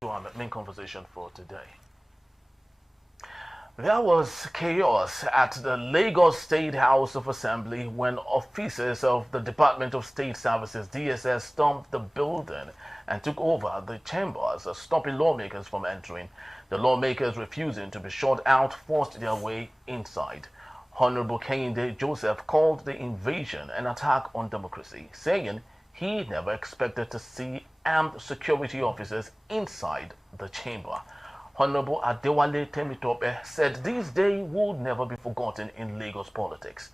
to our main conversation for today. There was chaos at the Lagos State House of Assembly when officers of the Department of State Services (DSS) stormed the building and took over the chambers, stopping lawmakers from entering. The lawmakers, refusing to be shut out, forced their way inside. Honorable Kehinde Joseph called the invasion an attack on democracy, saying he never expected to see armed security officers inside the chamber. Honorable Adewale Temitope said this day would never be forgotten in Lagos politics.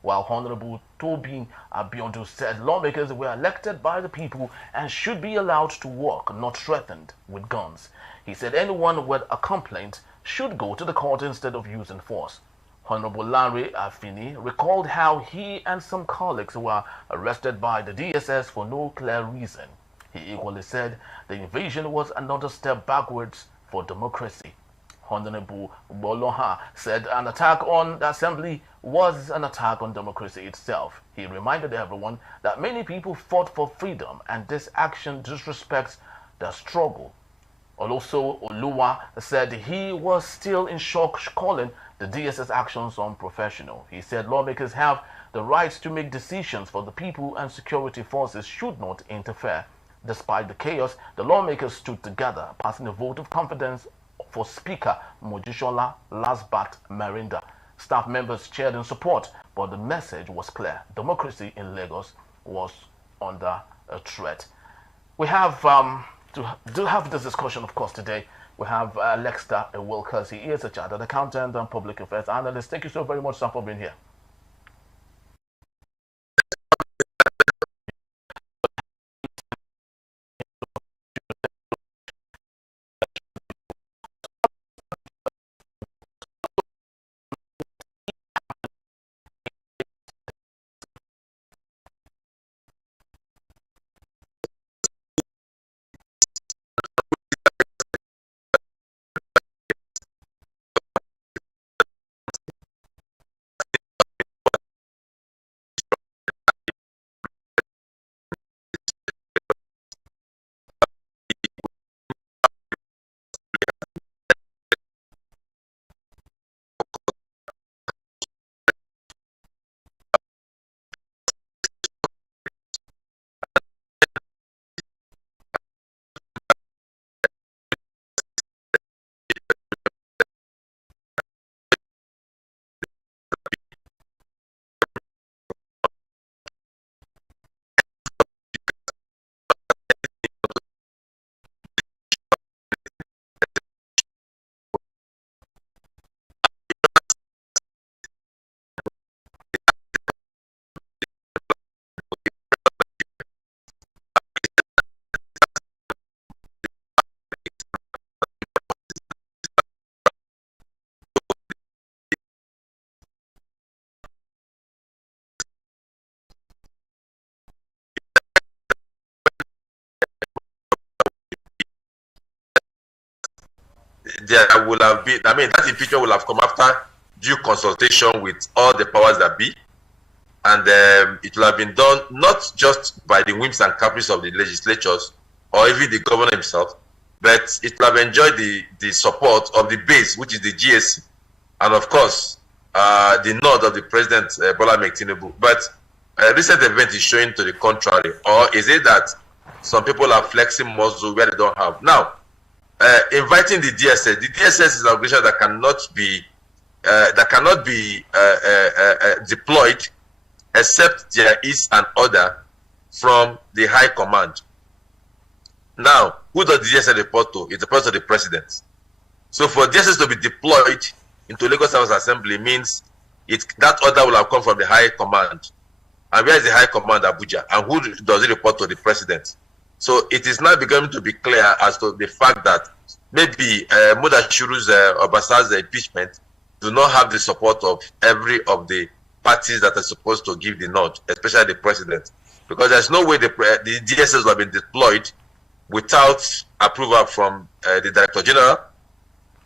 While Honorable Tobin Abiodun said lawmakers were elected by the people and should be allowed to work, not threatened with guns. He said anyone with a complaint should go to the court instead of using force. Honorable Larry Afini recalled how he and some colleagues were arrested by the DSS for no clear reason. He equally said the invasion was another step backwards for democracy. Honorable Boloha said an attack on the assembly was an attack on democracy itself. He reminded everyone that many people fought for freedom and this action disrespects the struggle. Also, Oluwa said he was still in shock, calling the DSS actions unprofessional. He said lawmakers have the right to make decisions for the people and security forces should not interfere. Despite the chaos, the lawmakers stood together, passing a vote of confidence for Speaker Mojishola Lasbat Merinda. Staff members cheered in support, but the message was clear. Democracy in Lagos was under a threat. We have to have this discussion, of course, today. We have Lexter Wilkers. He is a chartered accountant and public affairs analyst. Thank you so very much, sir, for being here. There will have been, I mean, that impeachment will have come after due consultation with all the powers that be, and it will have been done not just by the whims and caprices of the legislatures or even the governor himself, but it will have enjoyed the support of the base, which is the GSC, and of course, the nod of the President, Bola Tinubu. But a recent event is showing to the contrary, or is it that some people are flexing muscle where they don't have? Now, inviting the DSS is an organization that cannot be deployed except there is an order from the high command. Now, who does the DSS report to? It reports to the president. So for DSS to be deployed into Lagos House Assembly means that order will have come from the high command. And where is the high command? Abuja. And who does it report to? The president. So it is now beginning to be clear as to the fact that maybe Mudashiru's Obasa's impeachment do not have the support of every of the parties that are supposed to give the nod, especially the president. Because there's no way the DSS will have been deployed without approval from the Director General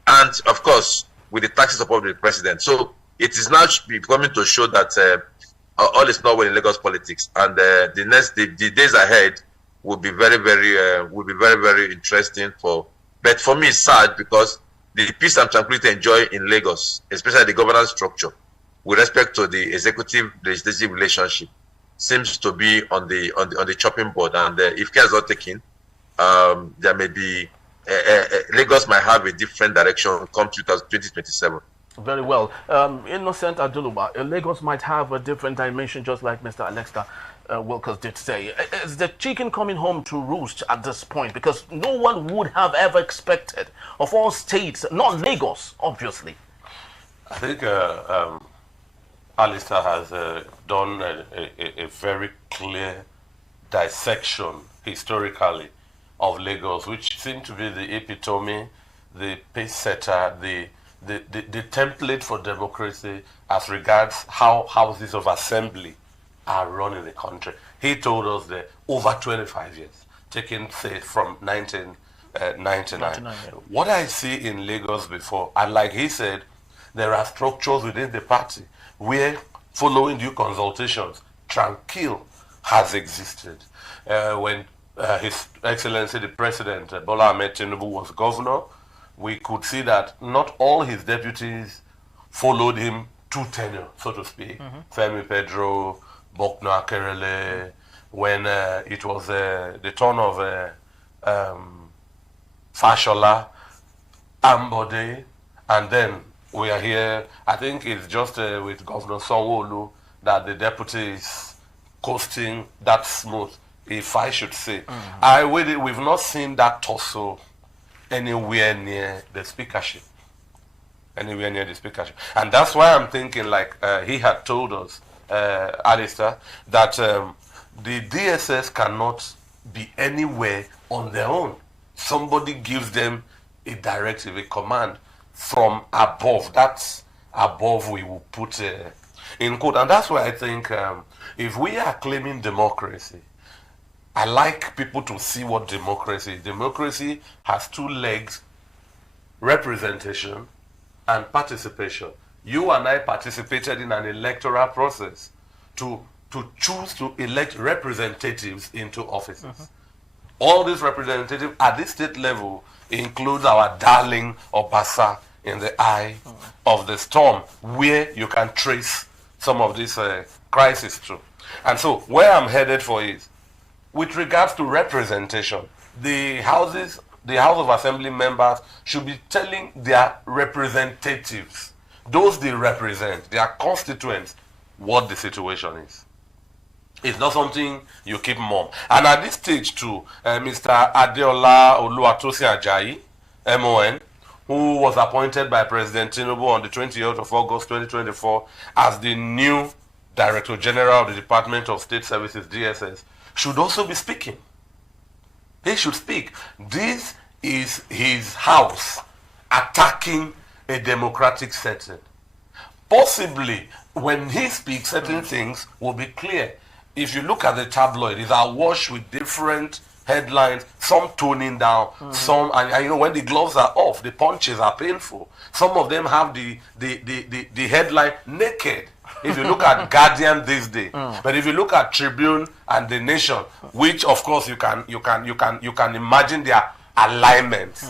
and, of course, with the taxi support of the president. So it is now becoming to show that all is not well in Lagos politics. And the days ahead will be very, very interesting for But for me, it's sad because the peace and tranquility enjoyed in Lagos, especially the governance structure, with respect to the executive-legislative relationship, seems to be on the chopping board. And if care is not taken, there may be Lagos might have a different direction come 2027. Very well. Innocent Aduluba, Lagos might have a different dimension, just like Mr. Alexa Wilkers did say. Is the chicken coming home to roost at this point? Because no one would have ever expected, of all states, not Lagos, obviously. I think Alistair has done a very clear dissection historically of Lagos, which seemed to be the epitome, the pace setter, the template for democracy as regards how houses of assembly are run in the country. He told us that over 25 years, taking say from 1999. Yeah. What I see in Lagos before, and like he said, there are structures within the party where, following due consultations, tranquil has existed. When His Excellency the President Bola Ahmed Tinubu was governor, we could see that not all his deputies followed him to tenure, so to speak. Femi Pedro, Bokno Akerele, when it was the turn of Fashola, Ambode, and then we are here. I think it's just with Governor Sanwo-Olu that the deputy is coasting that smooth, if I should say. We've not seen that tussle anywhere near the speakership. And that's why I'm thinking, like he had told us, Alistair, that the DSS cannot be anywhere on their own. Somebody gives them a directive, a command from above. That's above we will put in quote. And that's why I think if we are claiming democracy, I like people to see what democracy is. Democracy has two legs: representation and participation. You and I participated in an electoral process to choose to elect representatives into offices. All these representatives at the state level includes our darling Obasa in the eye of the storm, where you can trace some of this crisis to. And so where I'm headed for is, with regards to representation, the House of Assembly members should be telling their representatives, those they represent, their constituents, what the situation is. It's not something you keep mum. And at this stage too, Mr. Adeola Oluwatosin Ajayi, MON, who was appointed by President Tinubu on the 28th of August 2024 as the new Director General of the Department of State Services, DSS, should also be speaking. He should speak. This is his house attacking a democratic setting. Possibly, when he speaks, certain things will be clear. If you look at the tabloid, it's awash with different headlines, some toning down, some, and you know, when the gloves are off, the punches are painful. Some of them have the headline naked. If you look at Guardian this day, but if you look at Tribune and The Nation, which of course you can imagine their alignment.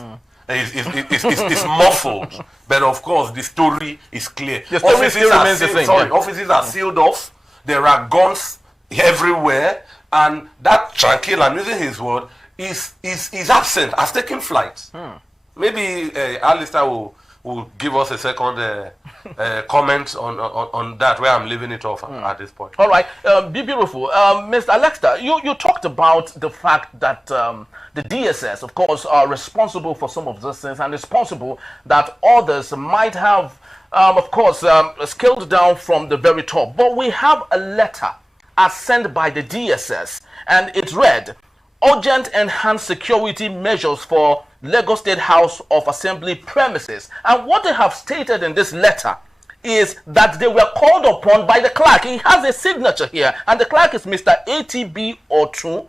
It's muffled, but of course the story is clear. The story still remains the same. Offices are sealed off. There are guns everywhere, and that tranquil, I'm using his word, is absent, has taken flight. Maybe Alistair will give us a second comment on that, where I'm leaving it off at this point. All right, be beautiful. Mr. Alexa, you talked about the fact that the DSS, of course, are responsible for some of these things, and responsible that others might have, of course, scaled down from the very top. But we have a letter as sent by the DSS, and it read, "Urgent enhanced security measures for Lagos State House of Assembly premises." And what they have stated in this letter is that they were called upon by the clerk. He has a signature here, and the clerk is Mr. ATB Otu,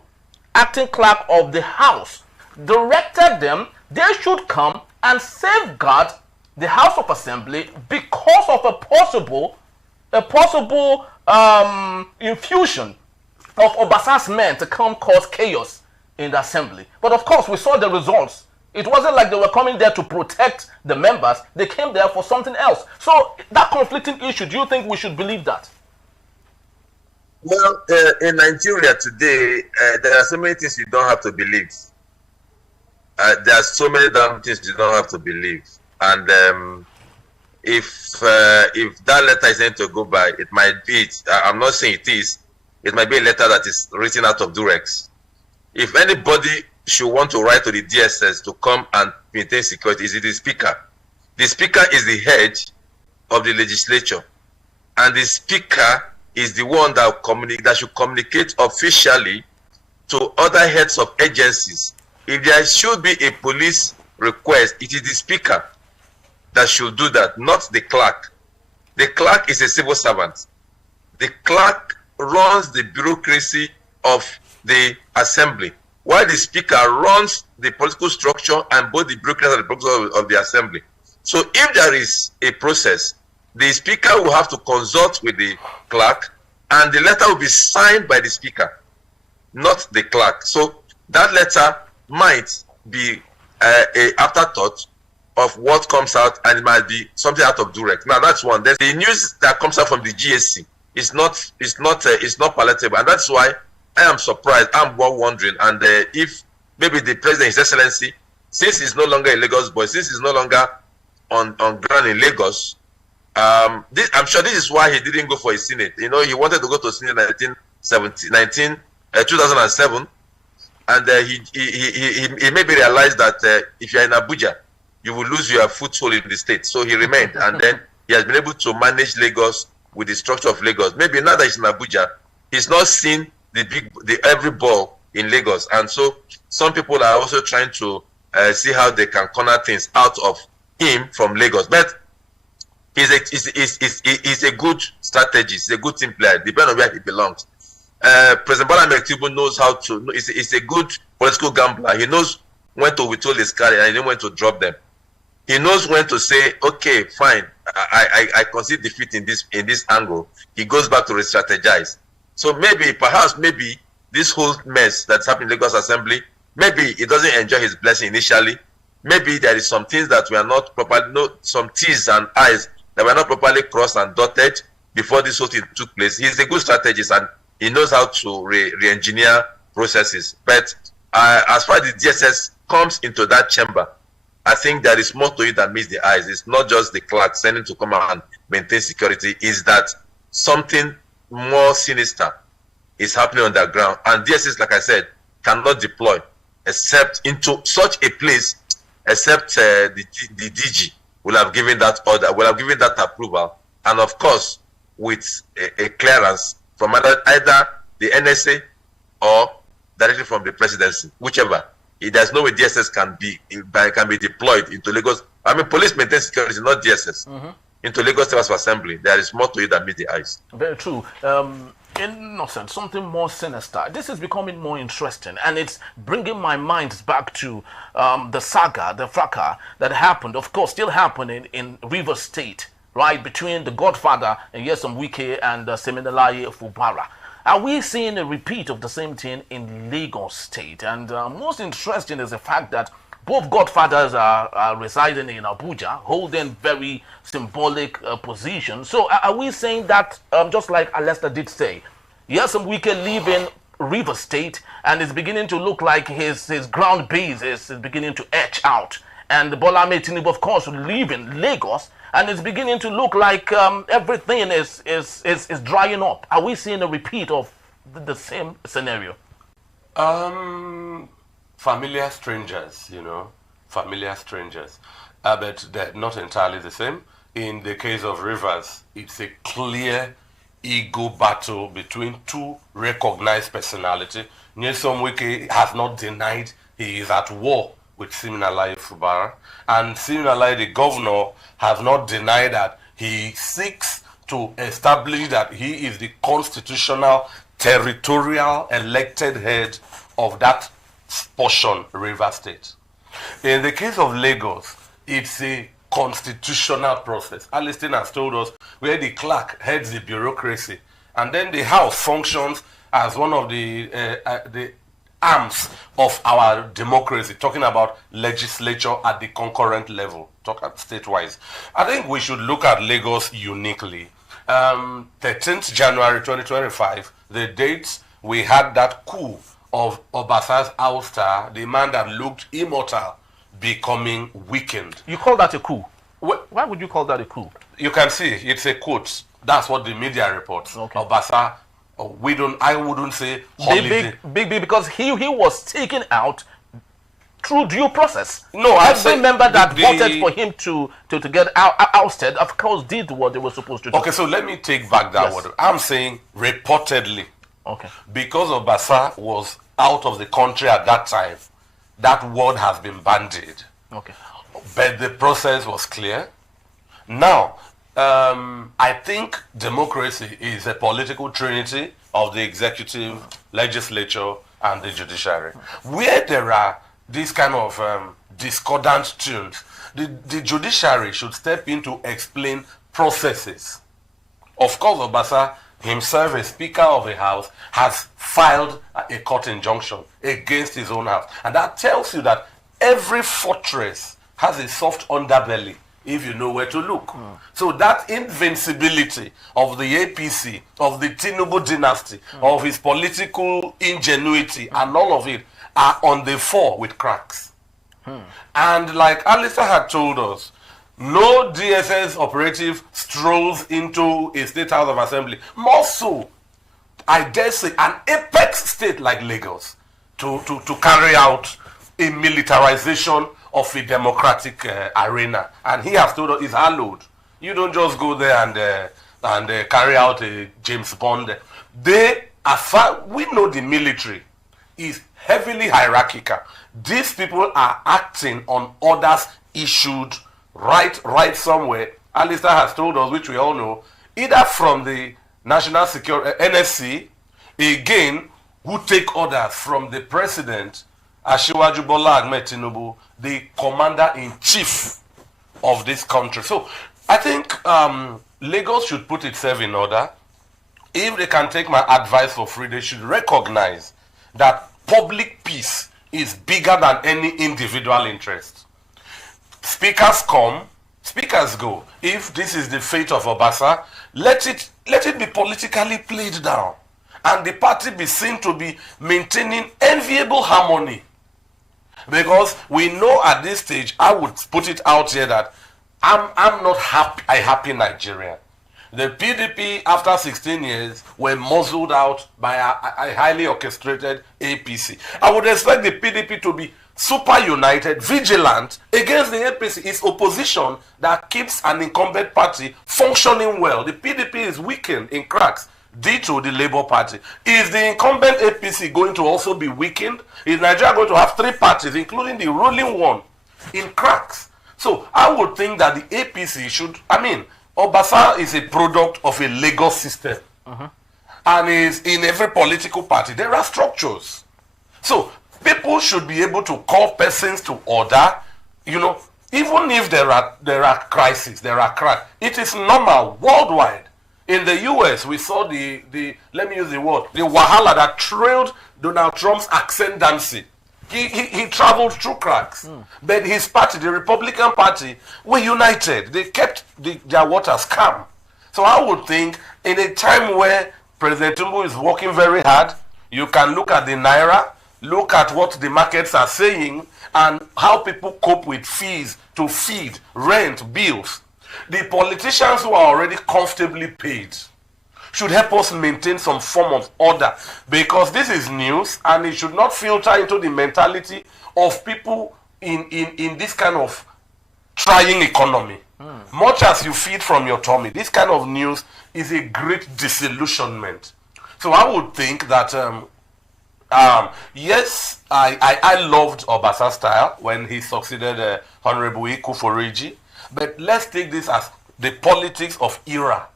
acting clerk of the House, directed them they should come and safeguard the House of Assembly because of a possible infusion of Obasa's men to come cause chaos in the assembly. But of course, we saw the results It wasn't like they were coming there to protect the members. They came there for something else. So that conflicting issue, do you think we should believe that? Well, in Nigeria today, there are so many things you don't have to believe. There are so many damn things you don't have to believe. And if that letter is meant to go by, it might be, I'm not saying it is, it might be a letter that is written out of Durex. If anybody should want to write to the DSS to come and maintain security, is it the speaker? The speaker is the head of the legislature, and the speaker is the one that should communicate officially to other heads of agencies. If there should be a police request, it is the speaker that should do that, not the clerk. The clerk is a civil servant. The clerk runs the bureaucracy of the assembly, while the speaker runs the political structure and both the bureaucracy and the political of the assembly. So if there is a process, the speaker will have to consult with the clerk, and the letter will be signed by the speaker, not the clerk. So that letter might be a afterthought of what comes out, and it might be something out of Durex. Now that's one. There's the news that comes out from the GSC. It's not palatable, and that's why I am surprised. I'm wondering, and if maybe the president, His Excellency, since he's no longer a Lagos boy, since he's no longer on ground in Lagos, I'm sure this is why he didn't go for a Senate. You know, he wanted to go to Senate in 2007, and he maybe realized that if you're in Abuja, you will lose your foothold in the state. So he remained, and then he has been able to manage Lagos with the structure of Lagos. Maybe now that he's in Abuja, he's not seen the every ball in Lagos, and so some people are also trying to see how they can corner things out of him from Lagos. But he's a good strategist, he's a good team player, depending on where he belongs. President Bola Tinubu knows how to. He's a good political gambler. He knows when to withhold his carry and he knows when to drop them. He knows when to say, okay, fine, I concede defeat in this angle. He goes back to re-strategize. So perhaps this whole mess that's happening in Lagos Assembly, maybe he doesn't enjoy his blessing initially. Maybe there is some things that we are not properly, some T's and I's that were not properly crossed and dotted before this whole thing took place. He's a good strategist and he knows how to re-engineer processes. But as far as the DSS comes into that chamber, I think there is more to it than meets the eyes. It's not just the clerk sending to come and maintain security. Is that something more sinister is happening on the ground? And DSS, like I said, cannot deploy except into such a place, except the DG will have given that order, will have given that approval, and of course with a clearance from either the NSA or directly from the presidency, whichever. There's no way DSS can be deployed into Lagos. I mean, police maintain security, not DSS. Into Lagos State Assembly. There is more to it than meet the eyes. Very true. Innocent, something more sinister. This is becoming more interesting, and it's bringing my mind back to the saga, the fracas that happened, of course, still happening in Rivers State, right, between the Godfather and Nyesom Wike and Siminalayi Fubara. Are we seeing a repeat of the same thing in Lagos State? And most interesting is the fact that both Godfathers are residing in Abuja, holding very symbolic positions. So are we saying that, just like Alester did say, Nyesom Wike leaving Rivers State, and it's beginning to look like his ground base is beginning to etch out. And Bola Tinubu, of course, leaving Lagos, and it's beginning to look like everything is drying up. Are we seeing a repeat of the same scenario? Familiar strangers, familiar strangers. But they're not entirely the same. In the case of Rivers, it's a clear ego battle between two recognized personalities. Nyesom Wike has not denied he is at war with Siminalayi Fubara, and Siminalayi, the governor, has not denied that he seeks to establish that he is the constitutional, territorial, elected head of that portion, River State. In the case of Lagos, it's a constitutional process. Alistair has told us where the clerk heads the bureaucracy, and then the House functions as one of the arms of our democracy, talking about legislature at the concurrent level, talk at state-wise. I think we should look at Lagos uniquely. 13th January 2025, the date we had that coup of Obasa's ouster, the man that looked immortal, becoming weakened. You call that a coup? Why would you call that a coup? You can see it's a quote. That's what the media reports. Okay. Obasa, I wouldn't say holiday. Big, because he was taken out through due process. No, every member that voted for him to get ousted, of course, did what they were supposed to do. Okay, so let me take back that word. I'm saying reportedly. Okay. Because Obasa was out of the country at that time, that word has been bandied. Okay. But the process was clear. Now, I think democracy is a political trinity of the executive, legislature, and the judiciary. Where there are these kind of discordant tunes, the judiciary should step in to explain processes. Of course, Obasa himself, a speaker of the house, has filed a court injunction against his own house. And that tells you that every fortress has a soft underbelly if you know where to look. So that invincibility of the APC, of the Tinubu dynasty, of his political ingenuity, and all of it are on the fore with cracks. And like Alistair had told us, no DSS operative strolls into a state house of assembly. More so, I dare say, an apex state like Lagos to carry out a militarization of a democratic arena. And he has told us it's hallowed. You don't just go there and carry out a James Bond. We know the military is heavily hierarchical. These people are acting on orders issued right somewhere. Alistair has told us, which we all know, either from the National Security, NSC, again, who take orders from the president, Asiwaju Bola Ahmed Tinubu, the commander-in-chief of this country. So I think Lagos should put itself in order. If they can take my advice for free, they should recognize that public peace is bigger than any individual interest. Speakers come, speakers go. If this is the fate of Obasa, let it be politically played down, and the party be seen to be maintaining enviable harmony. Because we know at this stage, I would put it out here that I'm not a happy Nigerian. The PDP, after 16 years, were muzzled out by a highly orchestrated APC. I would expect the PDP to be super united, vigilant against the APC. It's opposition that keeps an incumbent party functioning well. The PDP is weakened in cracks due to the Labour Party. Is the incumbent APC going to also be weakened? Is Nigeria going to have three parties, including the ruling one, in cracks? So I would think that the APC should, Obasa is a product of a Lagos system. And is in every political party. There are structures. So people should be able to call persons to order, even if there are crises, there are cracks. It is normal worldwide. In the US, we saw let me use the word, the wahala that trailed Donald Trump's ascendancy. He traveled through cracks. But his party, the Republican Party, were united. They kept their waters calm. So I would think in a time where President Tinubu is working very hard, you can look at the Naira, look at what the markets are saying, and how people cope with fees to feed, rent, bills. The politicians who are already comfortably paid should help us maintain some form of order, because this is news and it should not filter into the mentality of people in this kind of trying economy. Much as you feed from your tummy, this kind of news is a great disillusionment. So I would think that yes, I loved Obasa's style when he succeeded Honorable Ikuforiji, but let's take this as the politics of era.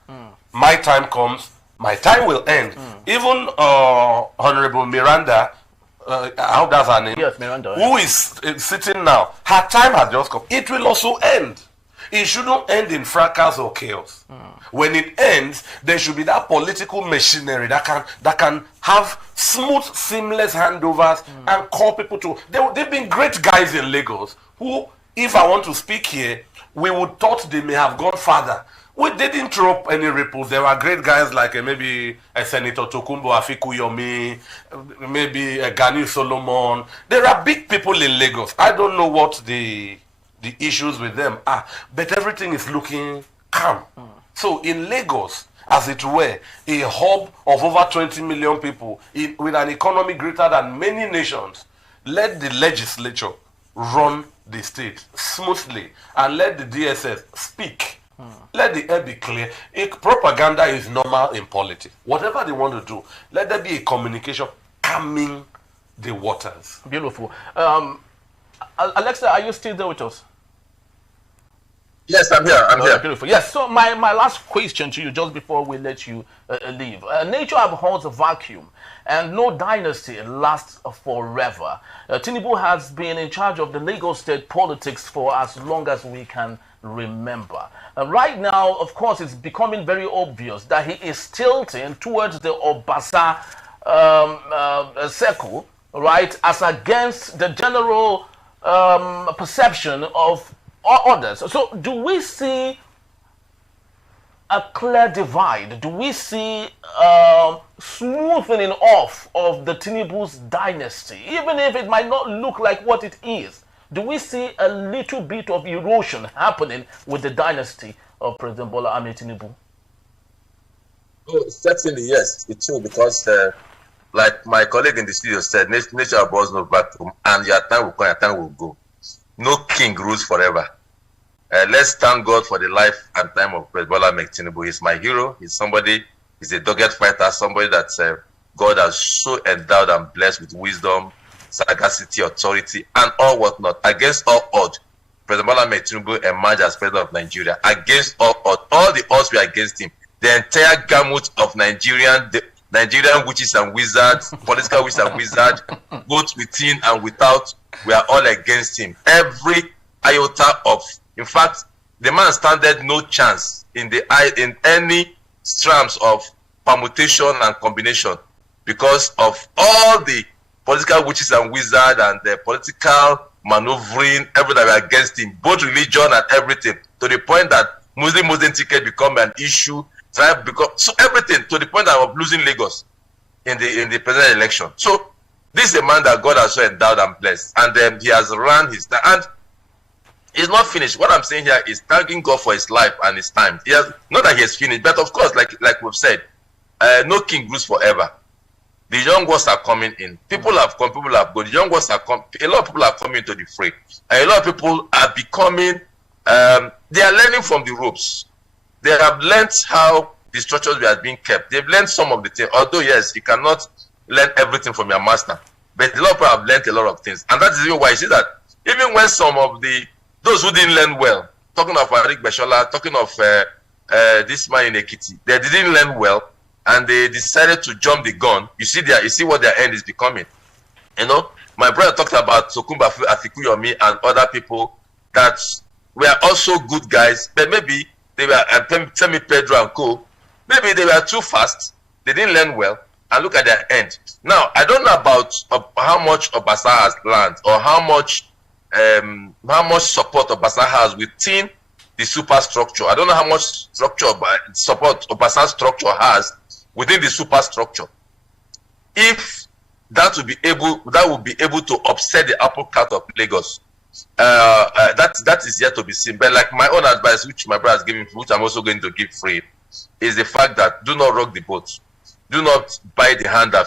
My time comes, my time will end. Even Honorable Miranda, I hope that's her name, yes, Miranda, who is sitting now, her time has just come. It will also end. It shouldn't end in fracas or chaos. When it ends, there should be that political machinery that can have smooth, seamless handovers and call people to. They've been great guys in Lagos who, if I want to speak here, we would thought they may have gone further. They didn't throw up any ripples. There were great guys like maybe a Senator Tokunbo Afikuyomi, maybe a Gani Solomon. There are big people in Lagos. I don't know what the issues with them are, but everything is looking calm. So in Lagos, as it were, a hub of over 20 million people with an economy greater than many nations, let the legislature run the state smoothly and let the DSS speak. Let the air be clear. Propaganda is normal in politics. Whatever they want to do, let there be a communication calming the waters. Beautiful. Alexa, are you still there with us? Yes, I'm here. I'm here. Beautiful. Yes. So my last question to you, just before we let you leave. Nature abhors a vacuum, and no dynasty lasts forever. Tinubu has been in charge of the Lagos state politics for as long as we can remember. Right now, of course, it's becoming very obvious that he is tilting towards the Obasa circle, right, as against the general perception of others. So do we see a clear divide? Do we see smoothing off of the Tinubu's dynasty, even if it might not look like what it is? Do we see a little bit of erosion happening with the dynasty of President Bola Ahmed Tinubu? Oh, certainly, yes, it will, because like my colleague in the studio said, nature abhors no vacuum, and your time will come, your time will go. No king rules forever. Let's thank God for the life and time of President Bola Ahmed Tinubu. He's my hero. He's a dogged fighter, somebody that God has so endowed and blessed with wisdom, sagacity, authority, and all whatnot. Against all odds, President Bola Ahmed Tinubu emerged as president of Nigeria. Against all odds, all the odds were against him. The entire gamut of Nigerian witches and wizards, political witches and wizards, both within and without, were all against him. Every iota of, in fact, the man standed no chance in any strands of permutation and combination, because of all the political witches and wizards and the political maneuvering, everything that were against him, both religion and everything, to the point that Muslim ticket become an issue, so everything, to the point that of losing Lagos in the presidential election. So this is a man that God has so endowed and blessed, and he has run his time, and he's not finished. What I'm saying here is thanking God for his life and his time. He has, not that he has finished, but of course, like we've said, no king rules forever. The young ones are coming in. People have come, people have gone. The young ones are come. A lot of people are coming to the fray. And a lot of people are becoming, they are learning from the ropes. They have learned how the structures were being kept. They've learned some of the things. Although, yes, you cannot learn everything from your master. But a lot of people have learned a lot of things. And that is even why you see that even when some of those who didn't learn well, talking of Arik Beshola, talking of this man in Ekiti, they didn't learn well, and they decided to jump the gun. You see what their end is becoming. You know, my brother talked about Tokunbo Afikuyomi and other people that were also good guys, but maybe they were, Temi Pedro and co, maybe they were too fast, they didn't learn well, and look at their end. Now, I don't know about how much Obasa has learned, or how much support Obasa has within the superstructure. I don't know how much support Obasa's structure has within the superstructure. If that would be able to upset the apple cart of Lagos, that is yet to be seen. But like my own advice, which my brother has given, which I'm also going to give free, is the fact that do not rock the boat. Do not buy the hand that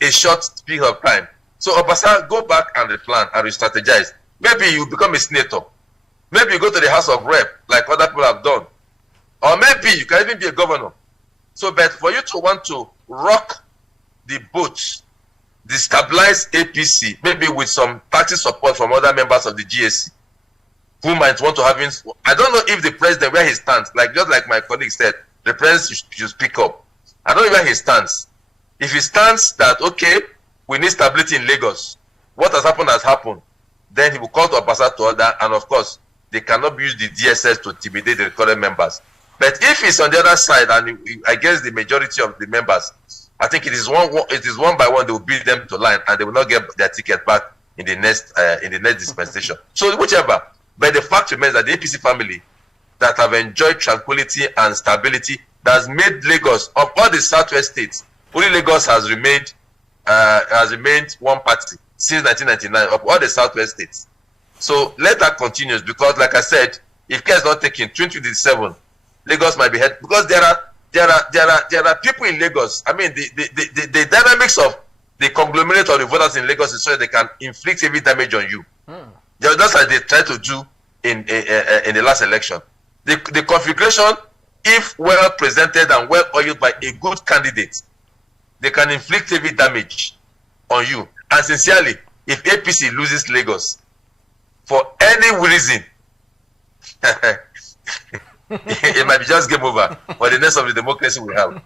a short period of time. So Obasa, go back and replan and re-strategize. Maybe you become a senator. Maybe you go to the House of Rep like other people have done. Or maybe you can even be a governor. So, but for you to want to rock the boat, destabilize APC, maybe with some party support from other members of the GSC, who might want to have him. I don't know if the president, where he stands, like just like my colleague said, the president should speak up. I don't know where he stands. If he stands that, okay, we need stability in Lagos, what has happened, then he will call to Obasa to order, and of course, they cannot use the DSS to intimidate the current members. But if it's on the other side, and I guess the majority of the members, I think it is one by one they will beat them to line, and they will not get their ticket back in the next dispensation. So whichever, but the fact remains that the APC family that have enjoyed tranquility and stability, that has made Lagos, of all the southwest states, only Lagos has remained one party since 1999 of all the southwest states. So let that continue, because like I said, if care is not taken, 2027, Lagos might be head, because there are people in Lagos. I mean, the dynamics of the conglomerate of the voters in Lagos is so they can inflict heavy damage on you. Just like they tried to do in the last election. The configuration, if well presented and well oiled by a good candidate, they can inflict heavy damage on you. And sincerely, if APC loses Lagos for any reason, it might be just game over for the next of the democracy we have,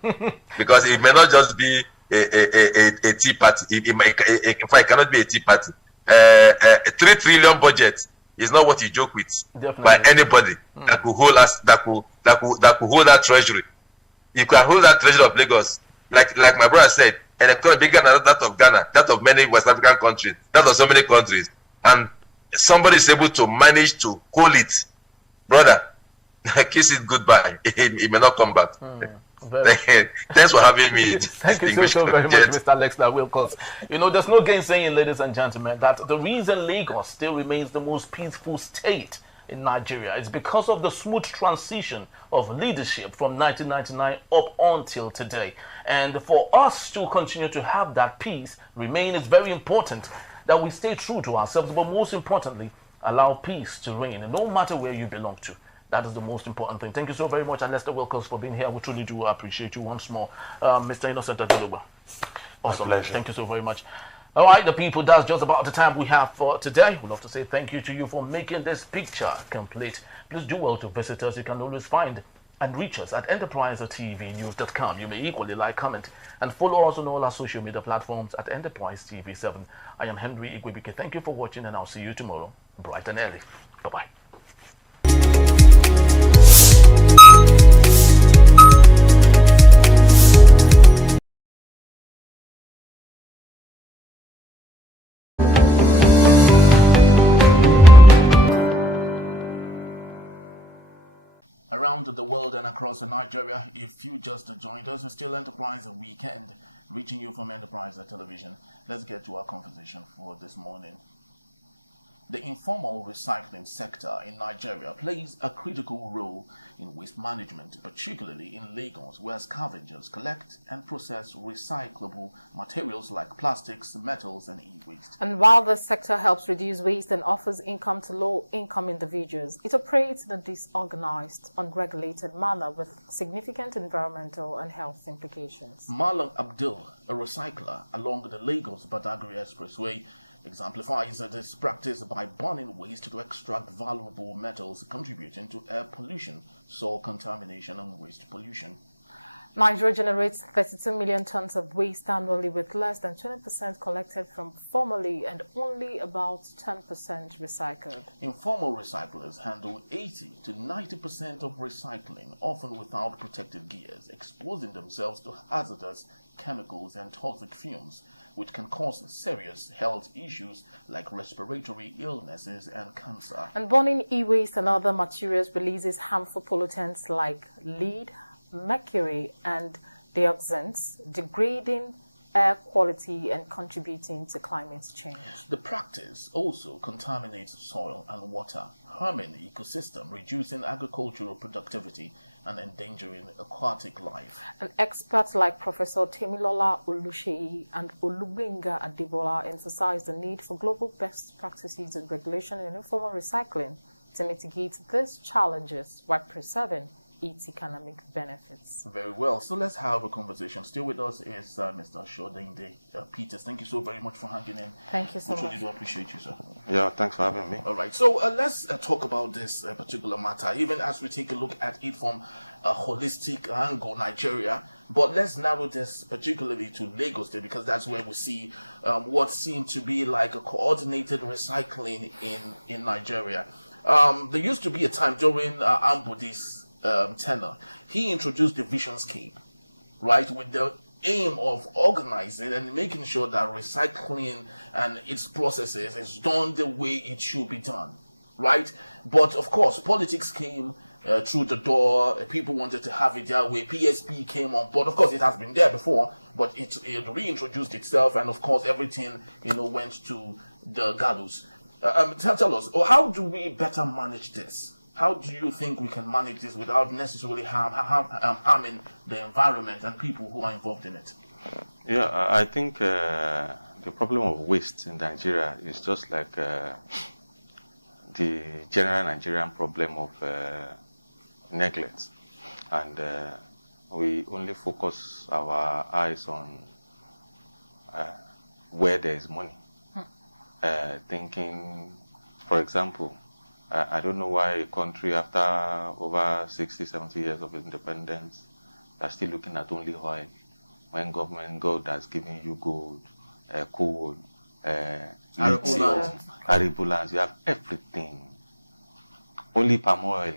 because it may not just be a tea party. In fact, it cannot be a tea party. A 3 trillion budget is not what you joke with. Definitely. By anybody that could hold us, that could hold that treasury. You can hold that treasury of Lagos, like my brother said, and it could be bigger than that of Ghana, that of many West African countries, that of so many countries, and somebody is able to manage to hold it, brother. Kiss it goodbye. It may not come back. Thanks for having me. Thank you so very much, Mr. Lexler Wilcox. You know, there's no gainsaying, ladies and gentlemen, that the reason Lagos still remains the most peaceful state in Nigeria is because of the smooth transition of leadership from 1999 up until today. And for us to continue to have that peace remain, it's very important that we stay true to ourselves, but most importantly, allow peace to reign, and no matter where you belong to. That is the most important thing. Thank you so very much, and Lester Wilcox, for being here. We truly do appreciate you once more. Mr. Innocent Adeluba. Awesome. Thank you so very much. All right, the people, that's just about the time we have for today. We'd love to say thank you to you for making this picture complete. Please do well to visit us. You can always find and reach us at enterprisetvnews.com. You may equally like, comment, and follow us on all our social media platforms at Enterprise TV7. I am Henry Igwebike. Thank you for watching, and I'll see you tomorrow, bright and early. Bye-bye. Around the world and across Nigeria, if you just joined us, it's still Enterprise Weekend, reaching you from Enterprise Television. Let's get to our conversation for this morning. The informal recycling sector in Nigeria plays a critical role in waste management, particularly in Lagos, where scavengers collect and process recyclable materials like plastics, metals, and e-waste. And while the sector helps reduce waste and offers income to low-income individuals, it operates in a disorganized, unregulated manner with significant environmental and health implications. Malang Abdul, a recycler along the Lagos-Badagry Expressway, exemplifies this practice by burning waste to extract valuable metals, contributing to air pollution, soil contamination, and waste pollution. Nigeria generates 32 million tons of waste annually, with less than 20% collected from formally and only about 10% recycled. Informal recyclers handle 80 to 90% of recycling, often without protective gears, exposing themselves to hazardous chemicals and toxic fumes, which can cause serious health issues like respiratory illnesses and cancer. And burning e-waste and other materials releases harmful pollutants like lead, mercury, and dioxins, degrading air quality and contributing to climate change. The practice also contaminates soil and water, harming the ecosystem, reducing agricultural productivity, and endangering aquatic life. And experts like Professor Temilola Oluseyi and Olugbenga Adebola emphasize the need for global best practices and regulation in informal recycling to mitigate these challenges while preserving its economic benefits. Very well. So let's have a conversation. Still with us is Mr. Shodende Peters. Thank you so very much for hanging in. Thank you so much. We really do appreciate you, sir. Yeah, thanks for having me. All right. So let's talk about this particular matter, even as we take a look at it from a holistic angle, Nigeria. But let's narrow this particularly to Lagos State, because that's where we see what seemed to be like a coordinated recycling in Nigeria. There used to be a time during Ambudi's tenure. He introduced the vision scheme, right, with the aim of organizing and making sure that recycling and its processes is done the way it should be done, right? But of course, politics came through the door. People wanted to have it their way. PSP came on board. Of course, it has been there before, but it reintroduced itself, and of course, everything went to the gallows. Tell us, how do we better manage this? How do you think we can manage this without necessarily harming the environment and people who are involved in it? Yeah, I think the problem of waste in Nigeria is just like the general Nigerian problem of neglect. And we only focus our eyes on where there is money. Thinking, for example, I don't know why a country after over 60, 70 years of independence are still looking at only oil, when God has given you gold, coal, lithium, arable lands, you have everything. Only palm oil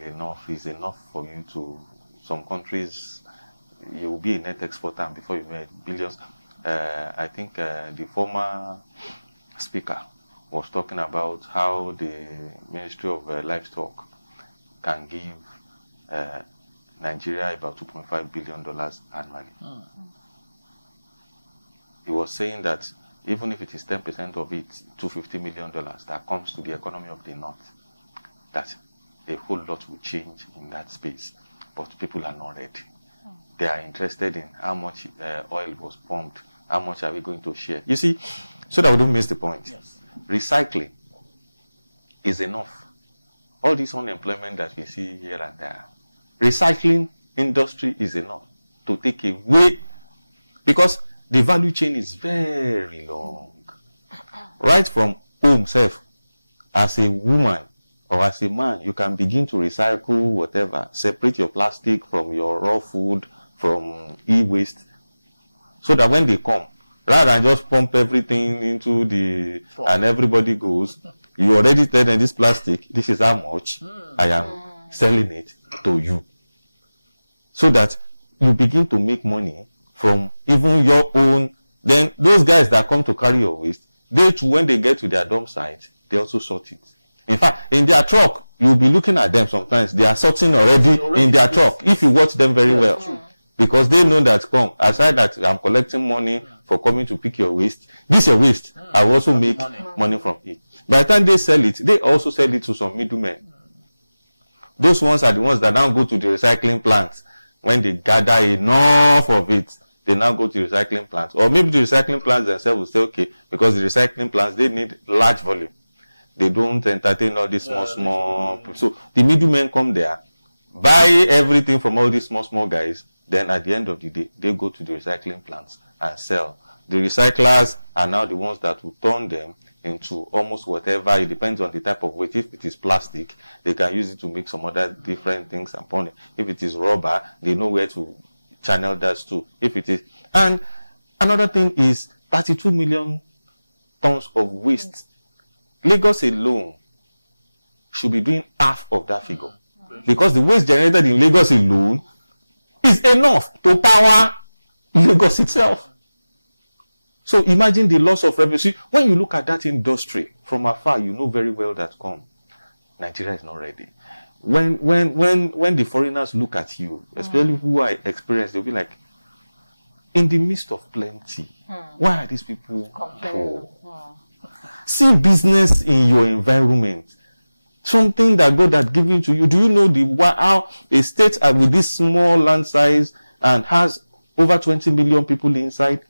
is enough for you to, some countries, you will be a net exporter, and before you made billions. I think the former speaker was talking about how the Ministry of Livestock can give Nigeria about $2.5 billion annually. He was saying that even if it is 10% of it, $250 million that comes to the economy of the North, that a whole lot will change in that space. But people are not ready. They are interested in how much oil was pumped, how much are we going to share. You see, so that we don't miss the point. Yes. Recycling is enough. All this unemployment that we see here and there, recycling industry is enough to take away, because the value chain is very long. Right from home self, as a woman or as a man, you can begin to recycle whatever, separate your plastic from your raw food, from e-waste, so that when they come, rather than just pump everything into the, and everybody goes, you already tell them this plastic, this is how much I am selling it to you. So that you begin to make money from even your own. Then those guys that come to carry your waste, they too, when they get to their dump site, they also sort it. In fact, in their truck, you'll be looking at them sometimes, they are sorting already in their truck, if you watch them very well. Because they know that, aside that I'm collecting money for coming to pick your waste, this your waste, I will also make money from it. By the time they sell it, they also sell it to some middlemen. Those ones are the ones that now go to the recycling plant. When they gather enough of it, they now go to the recycling plant. Or maybe the recycling plants themselves will say, okay, because the recycling plants, they need large volume. They don't entertain all these small. So the middlemen come there, buy everything from all these small guys. Then at the end of the day, they go to the recycling plants and sell. The recyclers are now the ones that will turn them into almost whatever. It depends on the type of waste. If it is plastic, they can use it to make some other different things upon it. If it is rubber, they know where to channel that to. If it is, and another thing is 32 million tons of waste. Lagos alone should be doing half of that figure, because the waste generated in Lagos alone is enough to power Lagos itself. So imagine the loss of revenue. When you look at that industry from afar, you know very well that Nigeria is not ready. When the foreigners look at you, especially who are experienced, they'll be like, in the midst of plenty, why are these people poor? See business in your environment. Something that God had given to you. Do you know how a state with this small land size and has over 20 million people inside?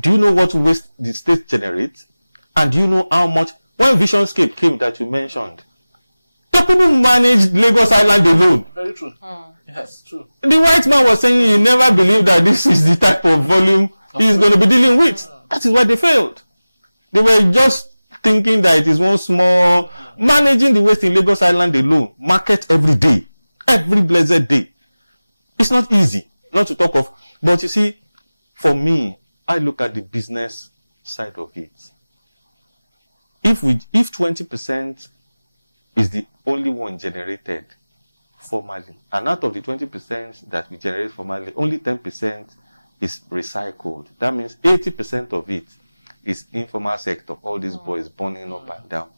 Do you know what waste the state generates? And do you know how much? When Visionscape came that you mentioned, the people managed Lagos Island alone. Very true. Yes, true. The white man was saying he never believed that this is the type of volume he's going to be dealing with. That is why they failed. They were just thinking that it is one small, managing the waste in Lagos Island alone, market every day, every blessed day. It's not easy, not to talk of. But you see, for me, I look at the business side of it. If 20% is the only one generated formally, and out of the 20% that we generate formally, only 10% is recycled. That means 80% of it is informal sector, all these boys burning up and down.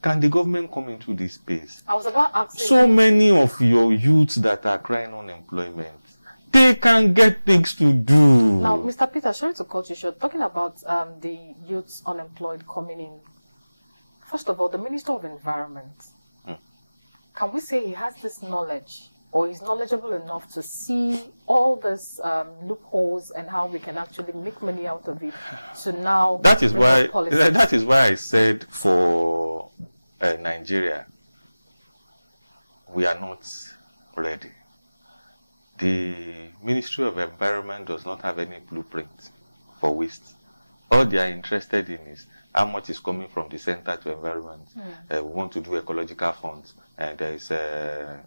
Can the government come into this space? I was about asking. So many of your youths that are crying unemployment, they can get things to do. Now, Mr. Peter, sorry to cut you short. Talking about the youths unemployed coming in. First of all, the Minister of Environment, can we say he has this knowledge, or is knowledgeable enough to see all these loopholes and how we can actually make money out of it? So now that is why I said for Nigeria, we are not ready. The Ministry of Environment does not have any blueprint for waste. All they are interested in is how much is coming from the center to environment. We want to do ecological funds, and there is a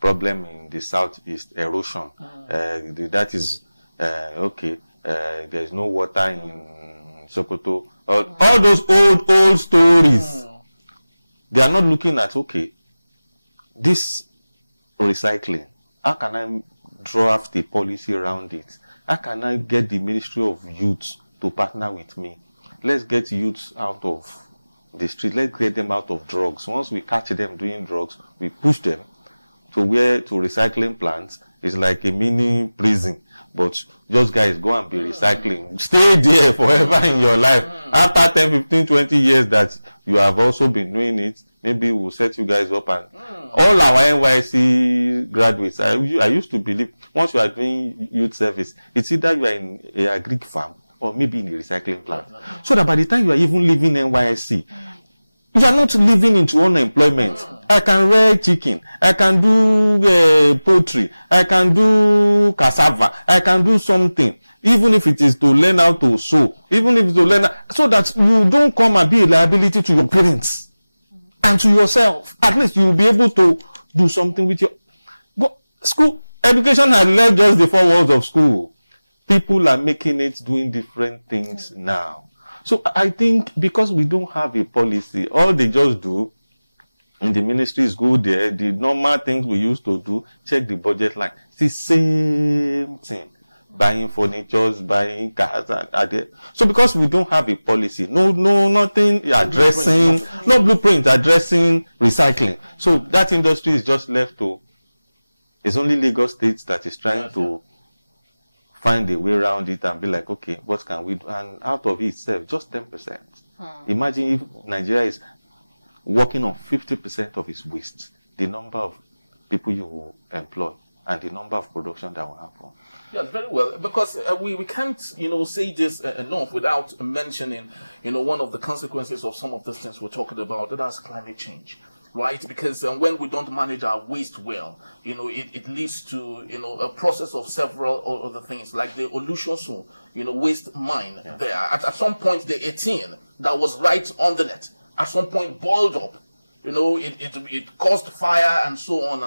problem in the southeast, erosion. That is okay. There is no water in Sokoto. All those old stories. They are not looking at, okay, this recycling, how can I draft the policy around it? How can I get the Ministry of Youth to partner with me? Let's get youths out of the street. Let's get them out of drugs. Once we catch them doing drugs, we push them to recycling plants. It's like a mini prison. But just guys, go and be recycling. Stay there forever in your life. After 10, 15, 20 years that you have also been doing it, maybe we'll set you guys up. And all our NYC graduates, I used to believe, once you are doing youth service, it's either you are in a agric farm or maybe in a recycling plant. So that by the time you are even leaving NYC, you are not living into unemployment. I can rear chicken. I can do poultry. I can do cassava. I can do something. Even if it is to learn how to sew. Even if it's to learn, so that you don't come and be a liability to your parents and to yourself. At least you will be able to do something with your school. Education has left just the four walls of school. People are making it, doing different things now. So I think because we don't have a policy, all they just do in the ministries go there, the normal things we used to do, check the budget line. It's the same thing. Buying furniture, buying cars. So because we don't have a policy, nothing addressing, no blueprint addressing recycling. So that industry is just left to, it's only Lagos State that is trying to find a way around it and be like, okay, what can we do? And out of itself, just 10%. Imagine if Nigeria is working on 50% of its waste, the number of people you will employ and the number of production that will happen. Yeah, very well, because we can't, say this enough without mentioning, one of the consequences of some of the things we're talking about, that's climate change. Right, because when we don't manage our waste well, it leads to a process of several other things, like the Olusosun, waste mine there. At some point, the 18 that was right on the net, at some point boiled up. It caused fire and so on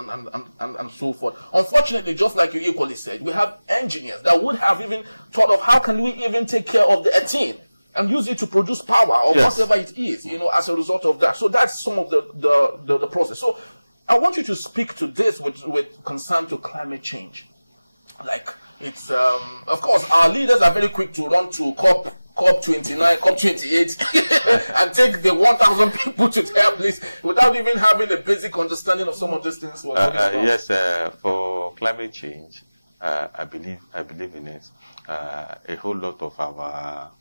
and so forth. Unfortunately, just like you equally said, we have engineers that would have even thought of how can we even take care of the 18 and use it to produce power or whatever it is, as a result of that. So that's some of the process. So I want you to speak to this with concern to climate change. Like it's, of course, our leaders are very quick to run to COP29, COP28, and take the 1,000 people to their place without even having a basic understanding of some of these things we're talking about. Yes, for climate change, I believe in it. A whole lot of our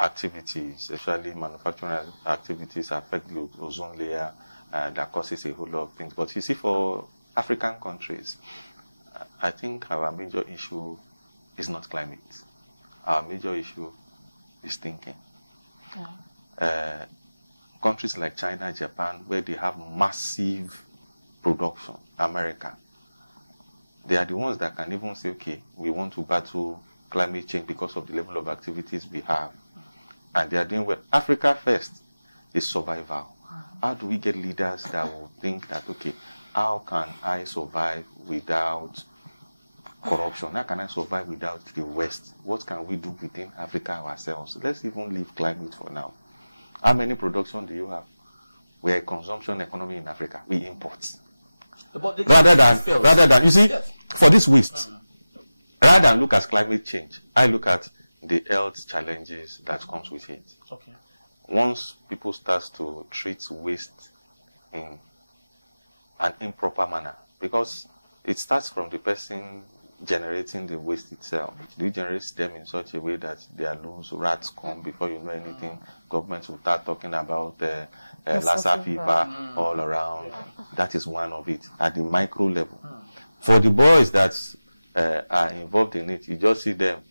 activities, especially manufacturing activities, affect the ozone layer that causes a whole lot of things. But you see, for African countries, I think our major issue is not climate. Our major issue is thinking. Countries like China, Japan, where they have massive production, America, they are the ones that can even say, okay, we want to battle climate change because of the level of activities we have. And they are doing well. Africa first is survival. How do we get leaders that will think that, okay, how can I survive without corruption? How can I survive without the West? What can we do within Africa ourselves? Let's even leave climate for now. How many production do you have? We're a consumption economy in Africa. We import. Rather than, you see, for this waste, rather than look at climate change, I look at the health challenges that comes with it. Okay. Once people start to treat waste in an improper manner, because it starts from the person generating the waste itself. Do you generate them in such a way that they are loose, rats come before you know anything? Governments will start talking about Lassa fever all around. That is one of it at the micro level. For the boys that are involved in it, you just see them.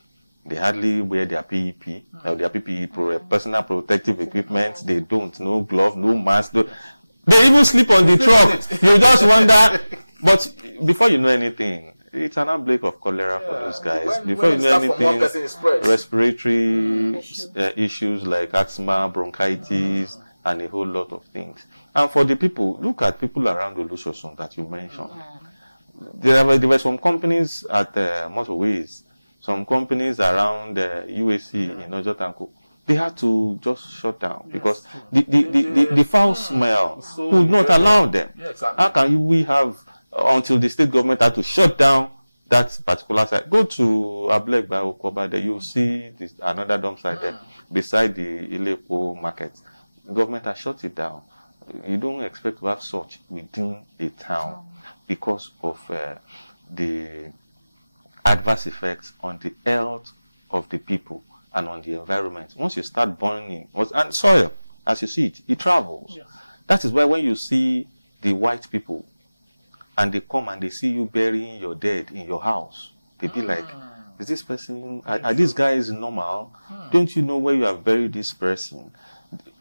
They hardly wear their PEP, or their PPE, personal protective equipment. They don't, no glove, no mask. They even sleep on the truck. You just wonder. But before you know anything, it's an outbreak of cholera for those guys. Before you know anything, respiratory issues like asthma, bronchitis, and a whole lot of things. And for the people, look at people around Olusosun that you mentioned. There were some companies at motorways, some companies around UAC in Ojotanko. They had to just shut down because the foul smell would not allow them. How can we have until the state government had to shut down that particular site? Go to Ablek by Okoba, there you'll see another dump site there beside the Ilepo market. The government has shut it down. You don't expect to have such within a town because of the adverse effects on the health of the people and on the environment. Once you start burning, and soil, as you see it travels. Yeah. That is why when you see the white people and they come and they see you burying your dead in your house, they be like, is this person, are these guys normal? Don't you know where you have buried this person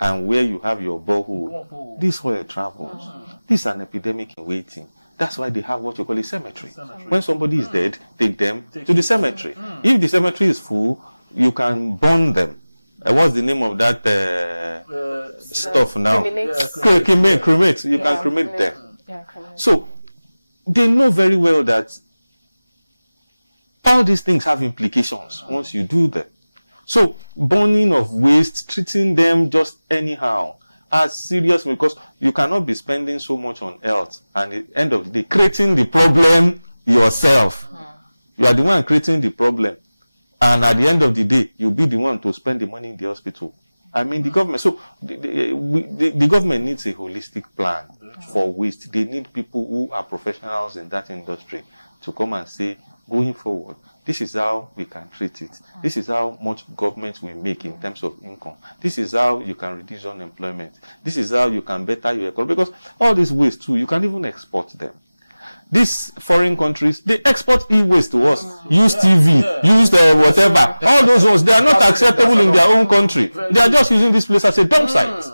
and where you have your borehole? This soil travels. This is an epidemic in waiting. That's why they have what you call a cemetery. When somebody is dead, take them to the cemetery. If the cemetery is full, you can burn them. What's the name of that stuff now? Cremate. You can cremate them. So they know very well that all these things have implications once you do them. So burning of waste, treating them just anyhow, as serious, because you cannot be spending so much on health and at the end of the day creating the problem yourself. You are the one creating the problem, and at the end of the day you'll be the one to spend the money in the hospital. I mean, the government. So the government needs a holistic plan for waste. They need people who are professionals in that industry to come and say, going forward, this is how we can treat it. This is how much government will make in terms of income. This is how you can reduce unemployment. This is how you can better your economy. Because all these waste too, you can even export them. These foreign countries, they export e-waste to us. Use TV, use whatever. All those ones, they are not acceptable in their own country. They are just using this place as a dump site.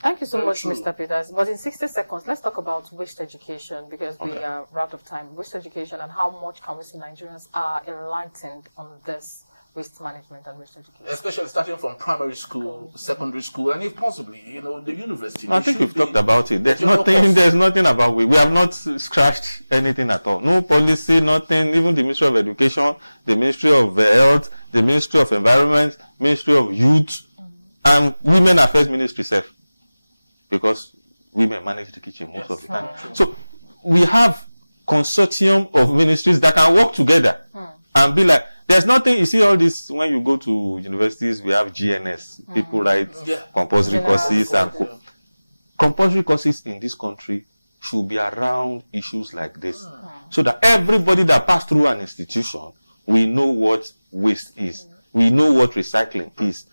Thank you so much, Mr. Peters. But in 60 seconds, let's talk about waste education, because we are out of time. Waste education, and how much can we see Nigerians are enlightened on this waste management and waste education? Especially starting from primary school, secondary school, and if possibly, the university. I think we've talked about it. There's nothing about we have not scratched anything at all. No policy, nothing. Even the Ministry of Education, the Ministry of Health, the Ministry of Environment, Ministry of Youth, and Women Affairs Ministry itself. Because women manage the kitchen most of the time. So we have consortium of ministries that can work together and be like, there's nothing, you see all this, when you go to universities, we have GNS, people write compulsory courses and compulsory courses in this country should be around issues like this. So that everybody that passed through an institution, we know what waste is. we know what recycling is.